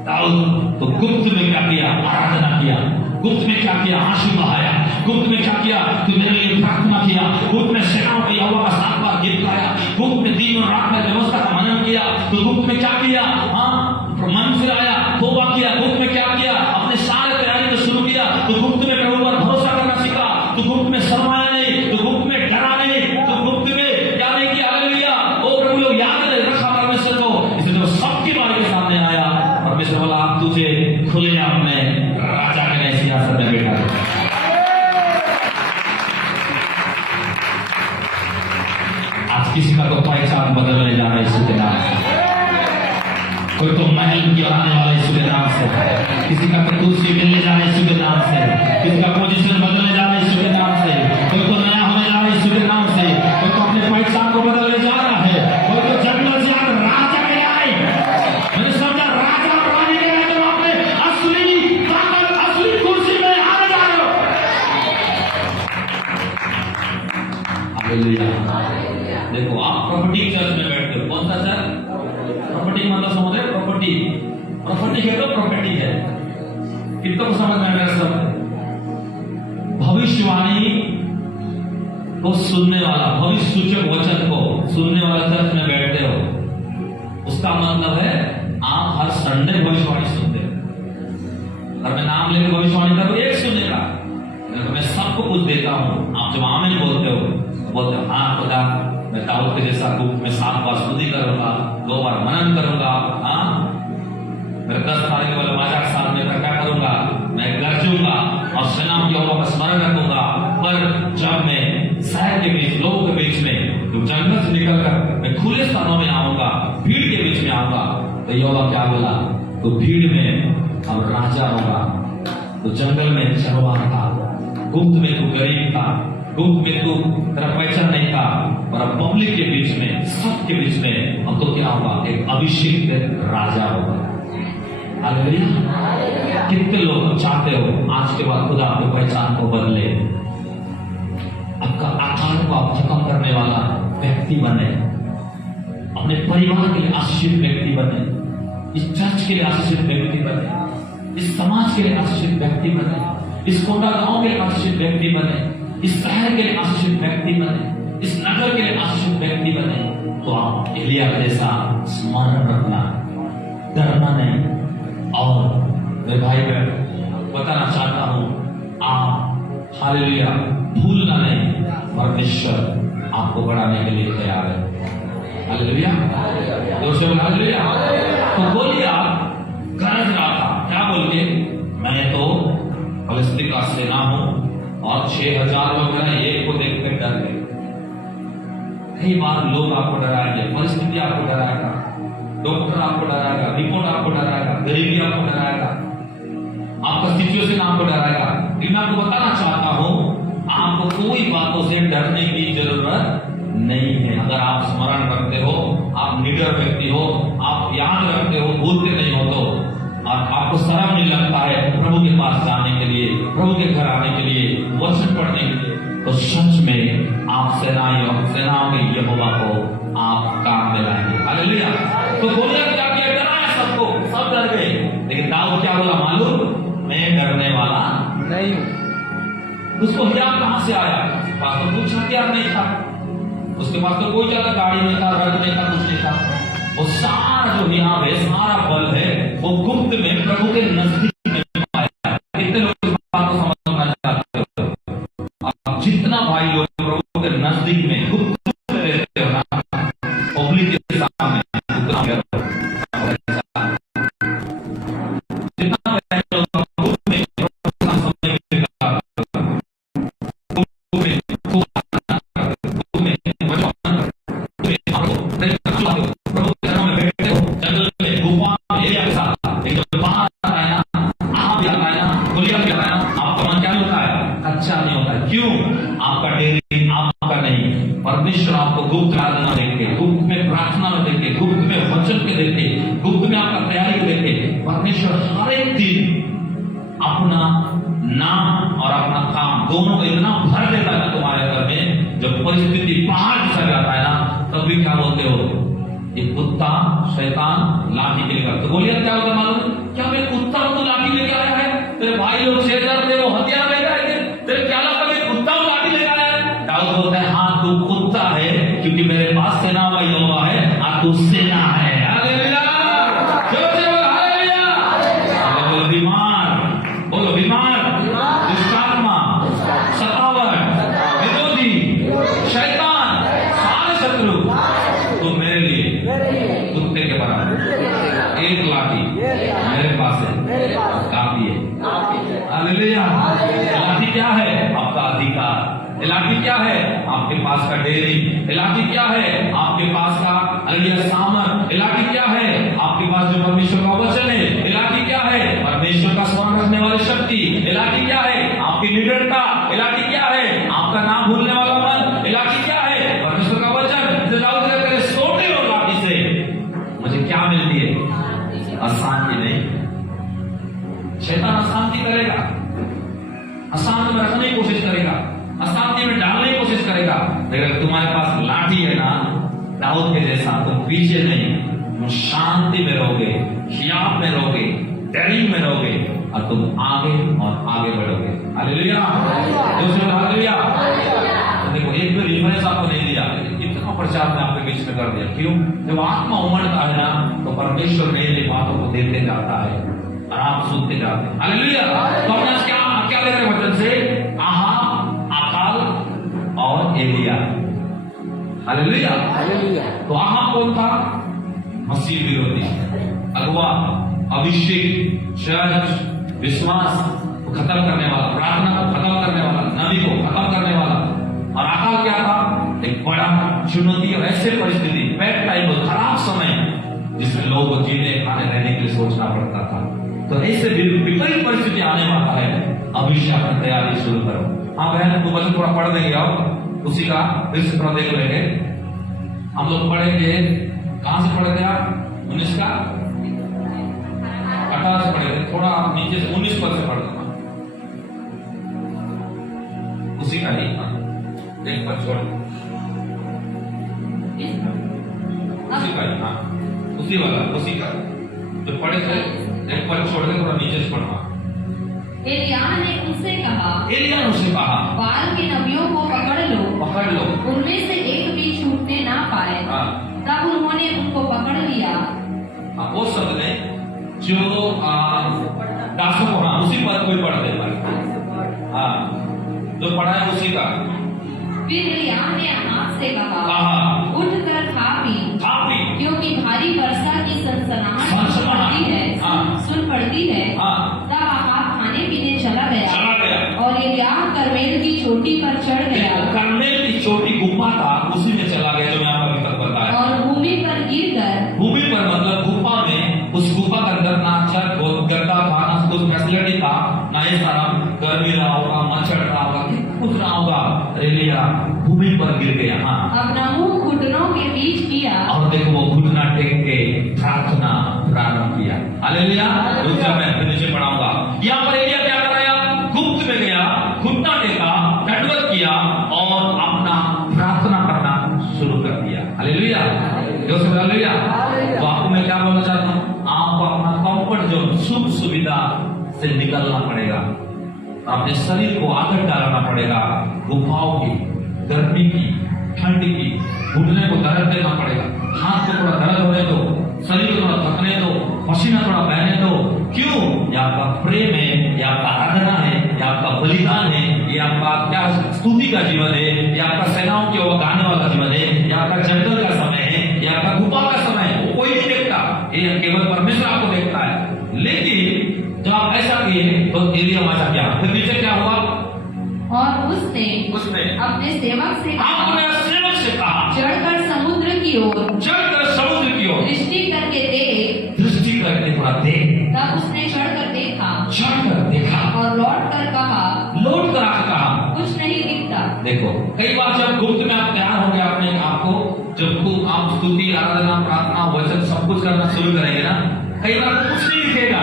दाऊद तो गुप्त में क्या किया? आराधना किया। गुप्त में क्या किया? आंसू बहाया। गुप्त में क्या किया? तू मेरे लिए प्रार्थना किया। गुप्त में सेनाओं की यहोवा का 7 बार गीत गाया। गुप्त में दिन और रात में व्यवस्था का मनन किया। तो गुप्त में क्या किया? मन फिराया, तौबा किया। गुप्त में क्या किया? अपने सारे तैयारी को शुरू किया। तो गुप्त में प्रभु पर भरोसा करना सीखा। तो गुप्त में शर्माया नहीं, तो गुप्त में डरा नहीं, तो गुप्त में क्या नहीं किया? हालेलुया। ओ प्रभु लोग याद रखा परमेश्वर को। इसलिए जब सबके बारे के सामने आया, परमेश्वर बोला आप तुझे खुले अपने राजा के नए सिंहासन में बैठा दे। आज किसी का तो पहचान बदलने जा रहा है यीशु के नाम से। कोई तो महल की आने वाला यीशु के नाम से, किसी का कुर्सी मिलने जा रहा है यीशु के नाम से, किसी का पोजीशन बदलने जा रहा है यीशु के नाम से, कोई तो नया होने जा रहा है यीशु के नाम से, कोई तो अपने पहचान को बदलने जा रहा है, कोई तो जंगल से आकर राजा के आए। मैंने समझा राजा और रानी के आए तो अपने असली ताकत, असली कुर्सी में आने जा रहे हो। हालेलुया। देखो आप प्रॉपर्टी चर्च में बैठते हो, कौन सा चर्च? प्रॉपर्टी मतलब समझ रहे? प्रॉपर्टी है तो प्रॉपर्टी है, कितना को समझ में आएगा? सब भविष्यवाणी को सुनने वाला, भविष्य सूचक वचन को सुनने वाला चर्च में बैठते हो, उसका मतलब है आप हर संडे भविष्यवाणी सुनते हो। और मैं नाम लेकर भविष्यवाणी करूं एक सुनेगा, मैं सबको कुछ देता हूं। आप जब आमीन बोलते हो हाँ खुदा मैं दाऊद के जैसा गुप्त में 7 बार स्तुति करूंगा, 2 बार मनन करूंगा, हाँ मेरे 10 तारीख वाले बाजा के साथ में क्या करूंगा? मैं गरजूंगा और सेनाओं की यहोवा का स्मरण रखूंगा। पर जब मैं शहर के बीच, लोगों के बीच में, तो जंगल से निकलकर मैं खुले स्थानों में आऊंगा, भीड़ के बीच में आऊंगा, तो यहोवा क्या बोला? तो भीड़ में अब राजा होगा। तो जंगल में चरवाहा था, गुप्त में तू गरीब था, गुप्त में तू तेरा पहचान नहीं था, और अब पब्लिक के बीच में, सबके बीच में अब तो क्या होगा? एक अभिषेक राजा होगा। हालेलुया। कितने लोग चाहते हो आज के बाद खुदा आपकी पहचान को बदले, आपका आकार को आप खत्म करने वाला व्यक्ति बने, अपने परिवार के लिए आशीषित व्यक्ति बने, इस चर्च के लिए आशीषित व्यक्ति बने, इस समाज के लिए आशीषित व्यक्ति बने, इस कोटा गांव के लिए आशीषित व्यक्ति बने, इस शहर के लिए आशीषित व्यक्ति बने, इस नगर के लिए आशीषित व्यक्ति बने। तो आप एलिया जैसा स्मरण रखना, डरना नहीं। और मेरे भाई बहन बताना चाहता हूं, आप हालेलुया भूलना नहीं, परमेश्वर आपको बढ़ाने के लिए तैयार है। हालेलुया। हालेलुया। तो बोलिए आप गरज रहा था क्या बोल के? मैं तो फलस्तीन का सेना हूं और 6000 लोग हैं, एक को देख कर डर गए। कई बार लोग आपको डराएंगे, परिस्थिति आपको डराएगा, डॉक्टर आपको डराएगा, रिपोर्ट आपको डराएगा, गरीबी आपको डराएगा, आपका सिचुएशन आपको डराएगा। लेकिन मैं आपको बताना चाहता हूं, आपको कोई बातों से डरने की जरूरत नहीं है। अगर आप स्मरण रखते हो, आप निडर व्यक्ति हो, आप याद रखते हो, भूलते नहीं हो, तो और आपको शर्म नहीं लगता है प्रभु के पास जाने के लिए, प्रभु के घर आने के लिए, वचन पढ़ने के लिए, तो सच में आप सेनाओं के यहोवा को आप काम में लाएंगे। हालेलुया। तो गोलियत क्या किया? डराया सबको, सब डर गए। लेकिन दाऊद क्या बोला मालूम? मैं डरने वाला नहीं हूं। उसको हथियार कहां से आया? उसके पास तो कुछ हथियार नहीं था, उसके पास तो कोई ज्यादा गाड़ी नहीं था, रथ नहीं था, कुछ नहीं था। वो सारा जो यहाँ है, सारा बल है, वो गुप्त में प्रभु के नजदीक में पाया। कितने लोग इस बात को समझना चाहते हो? आप जितना भाई लोग प्रभु के नजदीक में गुप्त में रहते हो ना, पब्लिक के सामने उतना जितना गुप्त में परमेश्वर आपको गुप्त आराधना देखे, गुप्त में प्रार्थना में देखे, गुप्त में वचन के देखे, गुप्त में आपका तैयारी देखे। परमेश्वर हर एक दिन अपना नाम और अपना काम दोनों को इतना भर देता है तुम्हारे घर में, जब परिस्थिति पहाड़ जैसा जाता है ना, तब भी क्या बोलते हो? ये कुत्ता शैतान लाठी के लेकर, तो बोलिए क्या होता मालूम? क्या मैं कुत्ता को लाठी लेके आया है? तेरे भाई लोग शेर थे, वो हथियार लेकर आए थे, तेरे क्या लगता है कुत्ता को लाठी लेकर आया है? दाऊद बोलता है हाँ तू कुत्ता है, क्योंकि मेरे पास सेना का यहोवा है और तू सेना है। हालेलुया, बोलो बीमार, बोलो बीमार, दुष्टात्मा, सतावट, विरोधी, शैतान, सारे शत्रु तो मेरे लिए कुत्ते के बराबर। एक लाठी मेरे पास है, काफी है। हालेलुया, लाठी क्या है? आपका अधिकार। इलाकी क्या है? आपके पास का डेयरी। इलाकी क्या है? आपके पास का सामर्थ। इलाकी क्या है? आपके पास जो परमेश्वर का वचन है। इलाकी क्या है? परमेश्वर का स्मरण रखने वाली शक्ति। इलाकी क्या है? आपकी निडरता। इलाकी क्या है? आपका नाम भूलने वाला मन। इलाकी क्या है? परमेश्वर का वचन। दाऊद कहते हैं सोटे और लाठी से मुझे क्या मिलती है? अशांति नहीं। शैतान अशांति करेगा, अशांत में रखने की कोशिश करेगा, अशांति में डालने की कोशिश करेगा। लेकिन तुम्हारे पास लाठी है ना, दाऊद के जैसा, तुम पीछे नहीं, तुम शांति में रहोगे, हियाव में रहोगे, डरिंग में रहोगे और तुम आगे और आगे बढ़ोगे। Hallelujah, hallelujah. देखो एक भी रिफरेंस आपको नहीं दिया, इतना प्रचार मैं आपके बीच में कर दिया। क्यों? जब आत्मा उमड़ता है ना, तो परमेश्वर मेरे लिए बातों को देते जाता है और आप सुनते जाते हैं। हालेलुया। तो हमने क्या देख रहे वचन से? और एलिया। हालेलुया। तो आहाब कौन था? मसीह विरोधी, अगवा, अभिषेक, चर्च, विश्वास को खत्म करने वाला, प्रार्थना को खत्म करने वाला, नबी को खत्म करने वाला। और अकाल क्या था? एक बड़ा चुनौती और ऐसे परिस्थिति, बैड टाइम, खराब समय, जिसमें लोगों को जीने खाने रहने के लिए सोचना पड़ता था। तो ऐसे विपरीत परिस्थिति आने वाला है, अभिषेक की तैयारी शुरू करो। हाँ बहन, तो वचन थोड़ा पढ़ देंगे आप, उसी का फिर से थोड़ा देख लेंगे। हम लोग पढ़ेंगे, कहां से पढ़े थे आप? 19 का 18 से पढ़े थे, थोड़ा नीचे से 19 पद से पढ़ देना, उसी का ही एक पद छोड़, उसी का ही, हाँ उसी वाला, उसी का जो पढ़े थे, एक पद छोड़ दे, थोड़ा नीचे से पढ़ना। एलिया ने उनसे कहा, बाल के नबियों को पकड़ लो, उनमें से एक भी छूटने ना पाए। तब उन्होंने उनको पकड़ लिया। वो शब्द ने जो दासों को, हाँ उसी पद को पढ़ दे, हाँ जो पढ़ा है उसी का। फिर एलिया ने आहाब से कहा, उठकर खा पी, क्योंकि भारी वर्षा की सनसनाहट सुन पड़ती है। तब आहाब खाने पीने चला गया और एलिया कर्मेल की चोटी पर चढ़ गया। कर्मेल की चोटी गुफा था, उसी में चला गया, जो मैं आपको अभी तक बताया। और भूमि पर गिरकर, भूमि पर मतलब गुफा में, उस गुफा के अंदर ना छत गड्ढा था, ना कुछ फैसिलिटी था, ना ये सारा गर्मी रहा होगा, मच्छर रहा होगा, कुछ रहा होगा। एलिया भूमि पर गिर गया। हाँ, अपना मुंह घुटनों के बीच किया और देखो वो घुटना टेक के प्रार्थना प्रारंभ किया। हालेलुया। दूसरा मैं फिर नीचे पढ़ाऊंगा। यहाँ पर एलिया क्या कराया? गुप्त में गया, घुटना टेका, दंडवत किया और अपना प्रार्थना करना शुरू कर दिया। Hallelujah, hallelujah. तो आपको मैं क्या बोलना चाहता हूँ? आपको अपना कंफर्ट जोन, सुख सुविधा से निकलना पड़ेगा, अपने शरीर को आदत डालना पड़ेगा। गुफाओं की, गर्मी की, ठंड की, घुटने को दर्द देना पड़ेगा। हाथ को थोड़ा दर्द होने दो, शरीर को थोड़ा थकने दो, पसीना थोड़ा बहने दो। क्यों? ये आपका प्रेम है, ये आपका आराधना है, ये आपका बलिदान है, ये आपका क्या स्तुति का जीवन है, ये आपका सेनाओं की ओर गाने वाला जीवन है, ये आपका जंगल का समय है, ये आपका गुफा का समय है। वो कोई नहीं देखता, ये केवल परमेश्वर आपको देखता है। लेकिन जब आप ऐसा किए तो एलिया वहां क्या, फिर नीचे क्या हुआ? और उसने अपने सेवक से कहा, चढ़कर समुद्र की ओर दृष्टि करके देख। दृष्टि करके थोड़ा देख। तब उसने चढ़कर देखा और लौट कर कहा, कुछ नहीं दिखता। देखो, कई बार जब गुप्त में आप तैयार होंगे अपने आप को, जब आप स्तुति, आराधना, प्रार्थना, वचन सब कुछ करना शुरू करेंगे ना, कई बार कुछ नहीं दिखेगा।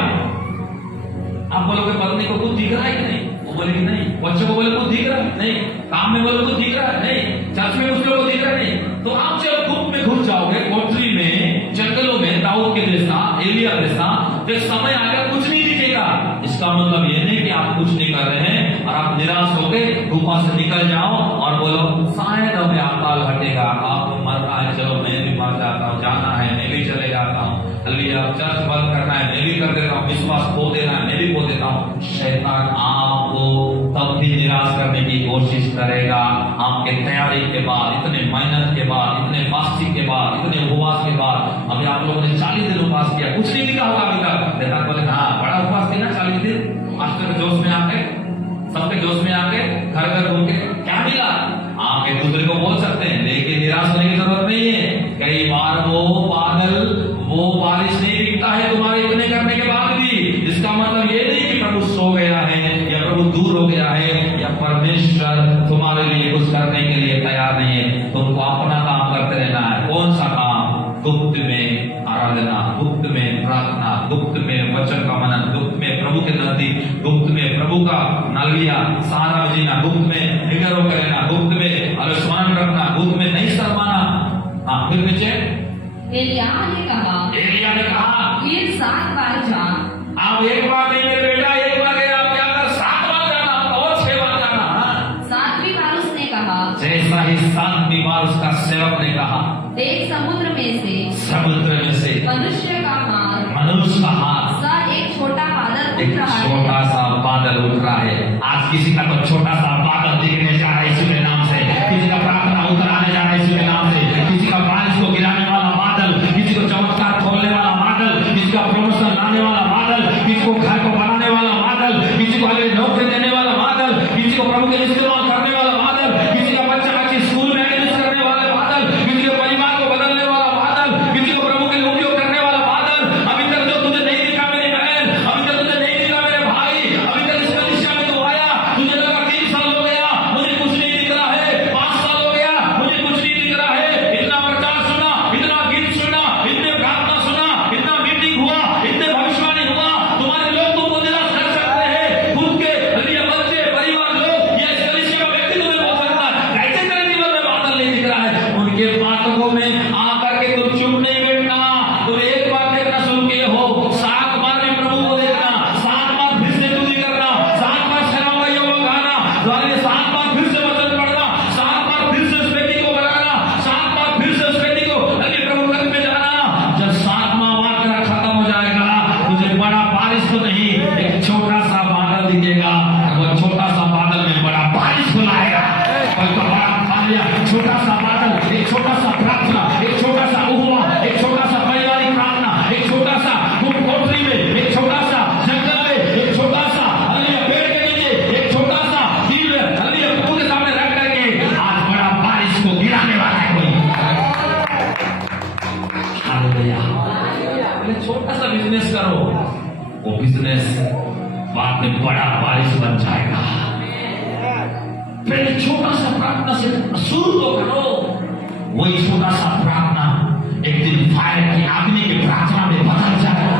आप बोलोगे पत्नी को कुछ दिख रहा है कि नहीं? वो बोलेगी नहीं। बच्चों को बोले कुछ दिख रहा है नहीं। काम में बोले कुछ दिख रहा है नहीं। चर्च में कुछ लोगों को दिख रहा है नहीं। तो आप जब गुप्त में घुस जाओगे, कोठरी में, जंगलों में, दाऊद के जैसा, एलिया जैसा, जब समय आएगा कुछ नहीं दिखेगा। इसका मतलब ये नहीं कि आप कुछ नहीं कर रहे हैं और आप निराश होकर गुफा से निकल जाओ और बोलो शायद हमें अकाल हटेगा, आप मर रहा है, चलो मैं भी मर जाता हूँ, जाना है मैं भी चले जाता हूँ, अलिया चर्च बंद करना है मैं भी कर देता हूँ, विश्वास खो देना है मैं भी खो देता हूँ। शैतान आपको तब भी निराश करने की कोशिश करेगा। आपके तैयारी के बाद, इतने मेहनत के बाद, इतने फास्टिंग के बाद, इतने उपवास के बाद, अभी आप लोगों ने 40 दिन उपवास किया, कुछ नहीं दिखा होगा अभी तक। शैतान बोले हाँ बड़ा उपवास किया ना 40 दिन, मास्टर के जोश में आके, सबके जोश में आके, घर घर घूम के क्या मिला? आप एक दूसरे को बोल सकते हैं, लेकिन निराश होने की जरूरत नहीं है। कई बार वो बादल, वो बारिश नहीं दिखता है तुम्हारे इतने करने के बाद भी। इसका मतलब ये नहीं कि प्रभु सो गया है या प्रभु दूर हो गया है या परमेश्वर तुम्हारे लिए कुछ करने के लिए तैयार नहीं है। तुमको अपना काम करते रहना है। कौन सा काम? गुप्त में आराधना, गुप्त में प्रार्थना, गुप्त में वचन का मनन, गुप्त में प्रभु के नजदीक, गुप्त में प्रभु का नालिया सहारा में जीना, गुप्त में निगर होकर रहना, गुप्त में अनुस्मरण रखना, गुप्त में नहीं शर्माना। हाँ, फिर नीचे एलिया ने कहा, फिर 7 बार जा। आप एक बार नहीं मेरे बेटा, एक बार गए आप क्या कर, 7 बार जाना और 6 बार जाना। 7वीं बार उसने कहा, जैसा ही 7वीं बार उसका सेवक ने कहा, देख समुद्र में से मनुष्य का हाथ सा एक छोटा बादल उठ रहा है। छोटा सा बादल उठ रहा है। आज किसी का तो छोटा सा बादल दिखने जा रहा है इसी के नाम से, किसी का प्रार्थना उतर आने जा रहा है इसी के नाम से, किसी का बारिश को गिराने वाला बादल, किसी को चमत्कार खोलने वाला बादल, किसी का प्रमोशन लाने वाला बादल, किसी को घर को बनाने वाला बादल, किसी को आगे नौकरी देने वाला बादल, किसी को प्रभु के इस्तेमाल करने वाला बादल, किसी का बच्चा बच्ची स्कूल में एडमिशन करने वाले बादल, किसी के परिवार को बदलने वाला बादल, किसी को प्रभु के लिए उपयोग करने वाला बादल। अभी तक जो तुझे नहीं दिखा मेरी बहन, अभी तक तुझे नहीं दिखा मेरे भाई, अभी तक इस कलीसिया में तू आया, तुझे लगा 3 साल हो गया मुझे कुछ नहीं दिख रहा है, 5 साल हो गया मुझे कुछ नहीं दिख रहा है। इतना प्रचार सुना, इतना गीत सुना, इतने प्रार्थना सुना, इतना मीटिंग हुआ, इतने भविष्यवाणी हुआ, तुम्हारे लोग तुमको निराश कर सकते हैं। खुद के लिए बच्चे, परिवार, लोग, ये कलीसिया का व्यक्ति तुम्हें बोल सकता है कैसे तेरे जीवन में बादल नहीं दिख रहा है। उनके बातों में आकर के तुम चुप नहीं बैठना। तुम एक बार देखना शुरू किए हो, 7 बार में प्रभु को देखना, 7 बार फिर से स्तुति करना, 7 बार सेनाओं का यहोवा गाना, 7 बार फिर से वचन पढ़ना, 7 बार फिर से उस व्यक्ति को बनाना, 7 बार फिर से उस व्यक्ति को अरे प्रभु तक में जाना। जब 7वां बार तेरा खत्म हो जाएगा, तुझे बड़ा बारिश तो नहीं, एक छोटा सा बादल दिखेगा। वो छोटा सा बादल में बड़ा बारिश बुलाएगा। कोई तो बड़ा बादल, छोटा सा बादल, एक छोटा सा प्रार्थना, एक छोटा सा उपवास, एक छोटा सा पारिवारिक प्रार्थना, एक छोटा सा कोठरी में, एक छोटा सा जंगल में, एक छोटा सा पेड़ के नीचे, एक छोटा सा दिल प्रभु के सामने रख करके आज बड़ा बारिश को गिराने वाला है कोई। हालेलुया। छोटा सा बिजनेस करो, वो बिजनेस बाद में बड़ा बारिश बन जाएगा। पहले छोटा सा प्रार्थना से शुरू तो करो। वही छोटा सा प्रार्थना एक दिन फायर की अग्नि की प्रार्थना में बदल जाएगा।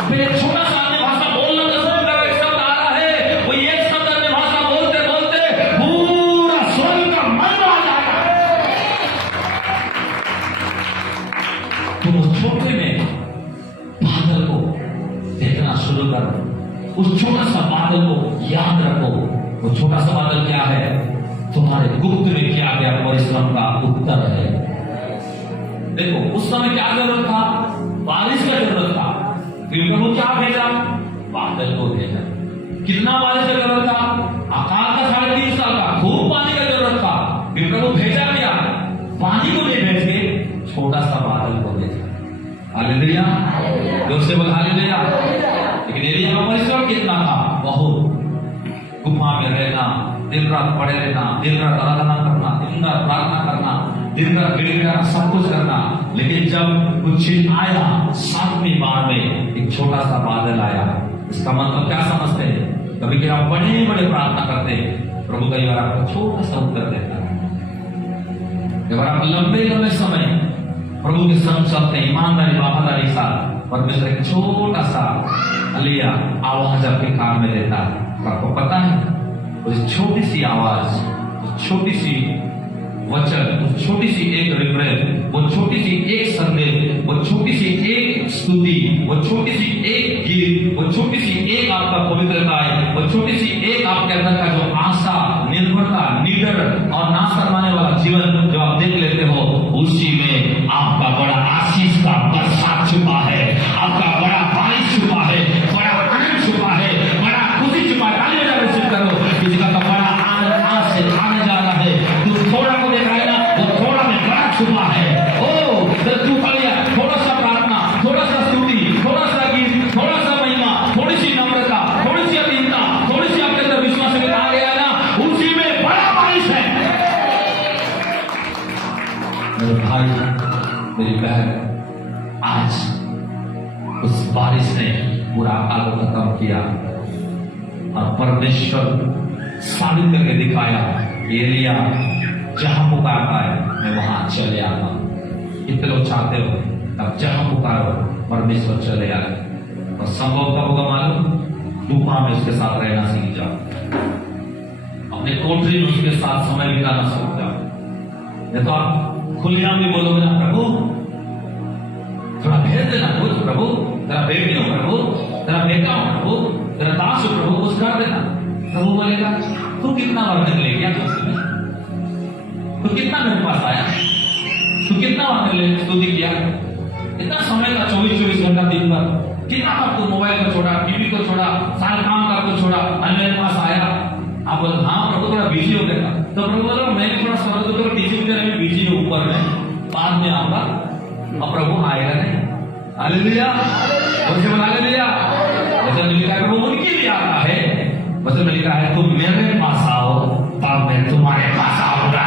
पहले छोटा सा अन्य भाषा बोलना तो शुरू करो, एक शब्द आ रहा है, वो एक शब्द अन्य भाषा बोलते बोलते पूरा स्वर्ग का मन आ जाएगा। तुम उस छोटे में बादल को देखना शुरू करो। उस छोटा सा बादल को याद रखो। वो छोटा सा बादल क्या है? तुम्हारे गुप्त में किया गया परिश्रम का उत्तर है। देखो उस समय क्या जरूरत था? बारिश का जरूरत था। फिर प्रभु क्या भेजा? बादल को भेजा। कितना बारिश का जरूरत था? आकाश का 3.5 साल का खूब पानी का जरूरत था। फिर प्रभु भेजा क्या? पानी को नहीं भेज के छोटा सा बादल को भेजा। हालेलुया, जोर से बोल हालेलुया। लेकिन एलिया का परिश्रम कितना था? बहुत। गुफा में रहना, दिन रात पड़े रहना, दिन रात आराधना करना, दिन रात प्रार्थना करना, दिन रात गिड़गिड़ाना, सब कुछ करना। लेकिन जब कुछ चीज आया, 7वीं बार में एक छोटा सा बादल आया। इसका मतलब क्या समझते हैं? कभी कभी आप बड़े बड़े प्रार्थना करते हैं, प्रभु कई बार आपको छोटा सा उत्तर देता है। कई बार आप लंबे लंबे समय प्रभु के संग चलते, ईमानदारी वफादारी साथ, परमेश्वर एक छोटा सा अलिया आवाज आपके कान में देता है। आपको पता है उस छोटी सी आवाज, उस छोटी सी वचन, उस छोटी सी एक रिफ्रेन, वो छोटी सी एक संदेश, वो छोटी सी एक स्तुति, वो छोटी सी एक गीत, वो छोटी सी एक आपका पवित्रता है, वो छोटी सी एक आपके अंदर का जो आशा, निर्भरता, निडर और ना शर्माने वाला जीवन जो आप देख लेते हो, उसी में आपका बड़ा आशीष का बरसात छुपा है, आपका बड़ा बारिश छुपा है, बड़ा आनंद छुपा है, बड़ा खुशी छुपा है। ताली बजा के सिद्ध करो, किसी का तो बड़ा आज से आने जा रहा है। तू थोड़ा को देख रहा है ना, वो थोड़ा में बड़ा छुपा है। ओ तू कलिया, थोड़ा सा प्रार्थना, थोड़ा सा स्तुति, थोड़ा सा गीत, थोड़ा सा महिमा, थोड़ी सी नम्रता, थोड़ी सी अधीनता, थोड़ी सी आपके अंदर विश्वास के आ गया ना, उसी में बड़ा बारिश है। मेरे भाई, मेरी बहन, आज उस बारिश ने पूरा अकाल को खत्म किया और परमेश्वर साबित करके दिखाया, एलिया जहां पुकारता है मैं वहां चले आता हूं। कितने लोग चाहते हो अब जहां पुकारो परमेश्वर चले आए? और संभव कब होगा मालूम? गुफा में उसके साथ रहना सीख जाओ, अपने कोठरी में उसके साथ समय बिताना सीख जाओ। नहीं तो आप खुलेआम भी बोलोगे ना, प्रभु थोड़ा भेज देना, प्रभु तेरा बेटी हो, प्रभु तेरा बेटा हो, प्रभु तेरा दास हो, प्रभु कुछ कर देना। प्रभु बोलेगा तू कितना बार मेरे लिए किया? तू कितना मेरे पास आया? तू कितना बार मेरे लिए स्तुति किया? इतना समय का 24 घंटा दिन भर कितना बार तू मोबाइल को छोड़ा, टीवी को छोड़ा, सारे काम का को छोड़ा, मेरे पास आया? आप बोले हाँ प्रभु थोड़ा बिजी हो गया। तो प्रभु बोला मैं थोड़ा समझ तो टीचिंग में बिजी हूँ, ऊपर में बाद में आऊंगा। अब प्रभु आएगा नहीं। Hallelujah, hallelujah. वचन लिखा है प्रभु उनके लिए आता है। वचन में लिखा है तुम मेरे पास आओ तब मैं तुम्हारे पास आऊंगा।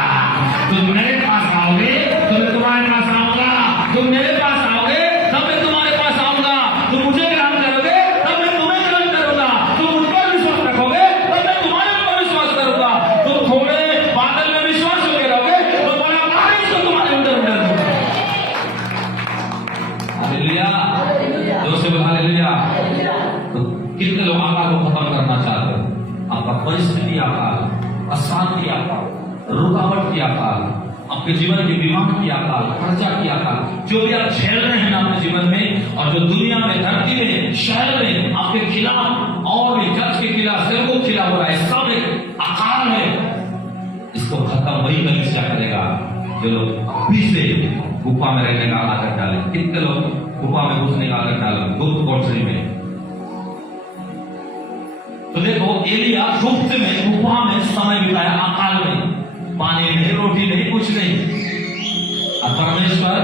तुम मेरे पास आओगे तो मैं तुम्हारे पास आऊंगा। तुम मेरे पास आओगे तब मैं तुम्हारे पास आऊंगा। तुम मुझे ग्रहण करोगे तब मैं तुम्हें ग्रहण करूंगा। तुम मुझ पर विश्वास रखोगे तब मैं तुम्हारे ऊपर विश्वास करूंगा। तुम थोड़े बादल में विश्वास होकर रहोगे तो बड़ा बारिश तो तुम्हारे अंदर अंदर होगा। हालेलुया, जोर से बोल हालेलुया। तो कितने लोग आकाल को खत्म करना चाहते हो? आपका परिस्थिति आकाल, अशांति आकाल, रुकावट की आकाल, आपके जीवन की बीमारी की आकाल, खर्चा की आकाल, जो भी आप झेल रहे हैं ना अपने जीवन में, और जो दुनिया में, धरती में, शहर में आपके खिलाफ और भी जज के खिलाफ, सिर्फ के खिलाफ हो रहा है, सब एक अकाल है। इसको खत्म वही कलीसिया करेगा जो लोग अभी से गुफा में रहने का आदत डाले। कितने लोग गुफा में घुसने का आदत डाले गुप्त कोठरी में? तो देखो एलिया गुप्त में, गुफा में समय बिताया, अकाल में, पानी नहीं, रोटी नहीं, कुछ नहीं। और परमेश्वर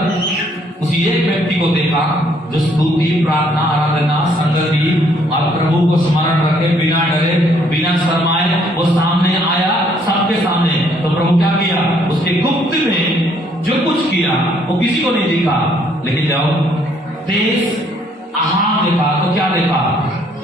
उसी एक व्यक्ति को देखा जो स्तुति, प्रार्थना, आराधना, संगति और प्रभु को स्मरण रखे, बिना डरे, बिना शर्माए वो सामने आया, सबके सामने। तो प्रभु क्या किया? उसके गुप्त में जो कुछ किया वो किसी को नहीं दिखा। लेकिन जब तेज आहाब देखा तो क्या देखा?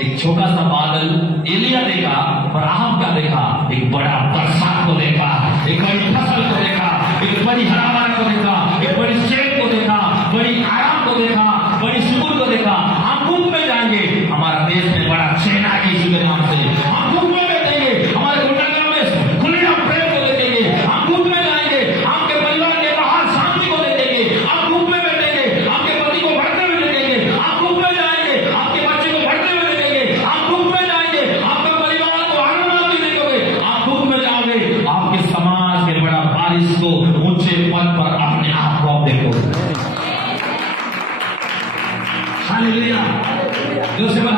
एक छोटा सा बादल एलिया देखा, और आहाब क्या देखा? एक बड़ा बरसात को देखा, एक बड़ी फसल को देखा, एक बड़ी हराभरा को देखा, एक बड़ी शेख को देखा, बड़ी आराम को देखा, बड़ी सुकून को देखा। हम कुंभ में जाएंगे, हमारा देश में बड़ा सेना है यीशु के नाम से। हम कुंभ में बैठेंगे, हमारे गुंडागरों में खुले हम प्रेम को देखेंगे। हम कुंभ में जाएंगे, आपके परिवार के बाहर शांति को देखेंगे। आप कुंभ में बैठेंगे, आपके पति को बढ़ते हुए देखेंगे। आप कुंभ में जाएंगे, आपके बच्चे को बढ़ते हुए देखेंगे। आप कुंभ में जाएंगे, आपके परिवार को आनंद देखोगे। आप कुंभ में जाओगे, आपके समाज के बड़ा बारिश को ऊंचे पद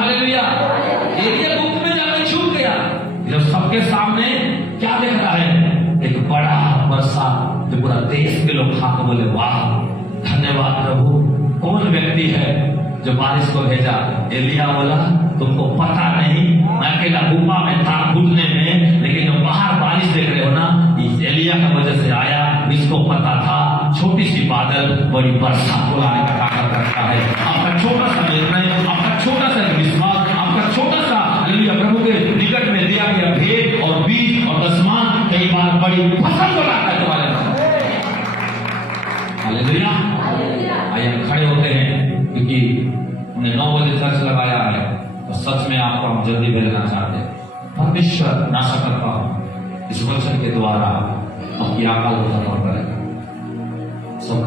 हालेलुया। एलिया गुप्त में जाकर छुप गया। जब सबके सामने क्या देख रहा है? एक बड़ा वर्षा जो पूरा देश के लोग खाकर बोले वाह धन्यवाद प्रभु। कौन व्यक्ति है जो बारिश को भेजा? एलिया बोला तुमको पता नहीं, मैं अकेला गुफा में था घुटने में, लेकिन जो बाहर बारिश देख रहे हो ना, इस एलिया की वजह से आया। इसको पता था छोटी सी बादल बड़ी वर्षा को लाने का ताकत रखता है। आपका छोटा सा निर्णय, आपका छोटा सा विश्वास, आपका छोटा सा हालेलुया प्रभु के निकट में दिया गया भेद और बीज और दसमान कई बार बड़ी फसल को लाता है तुम्हारे पास। हालेलुया। आइए हम खड़े होते हैं, क्योंकि हमने 9 बजे चर्च लगाया है और सच में आपको हम जल्दी भेजना चाहते हैं। परमेश्वर ना सकता इस वचन के द्वारा आपकी अकाल को खत्म करेगा। सब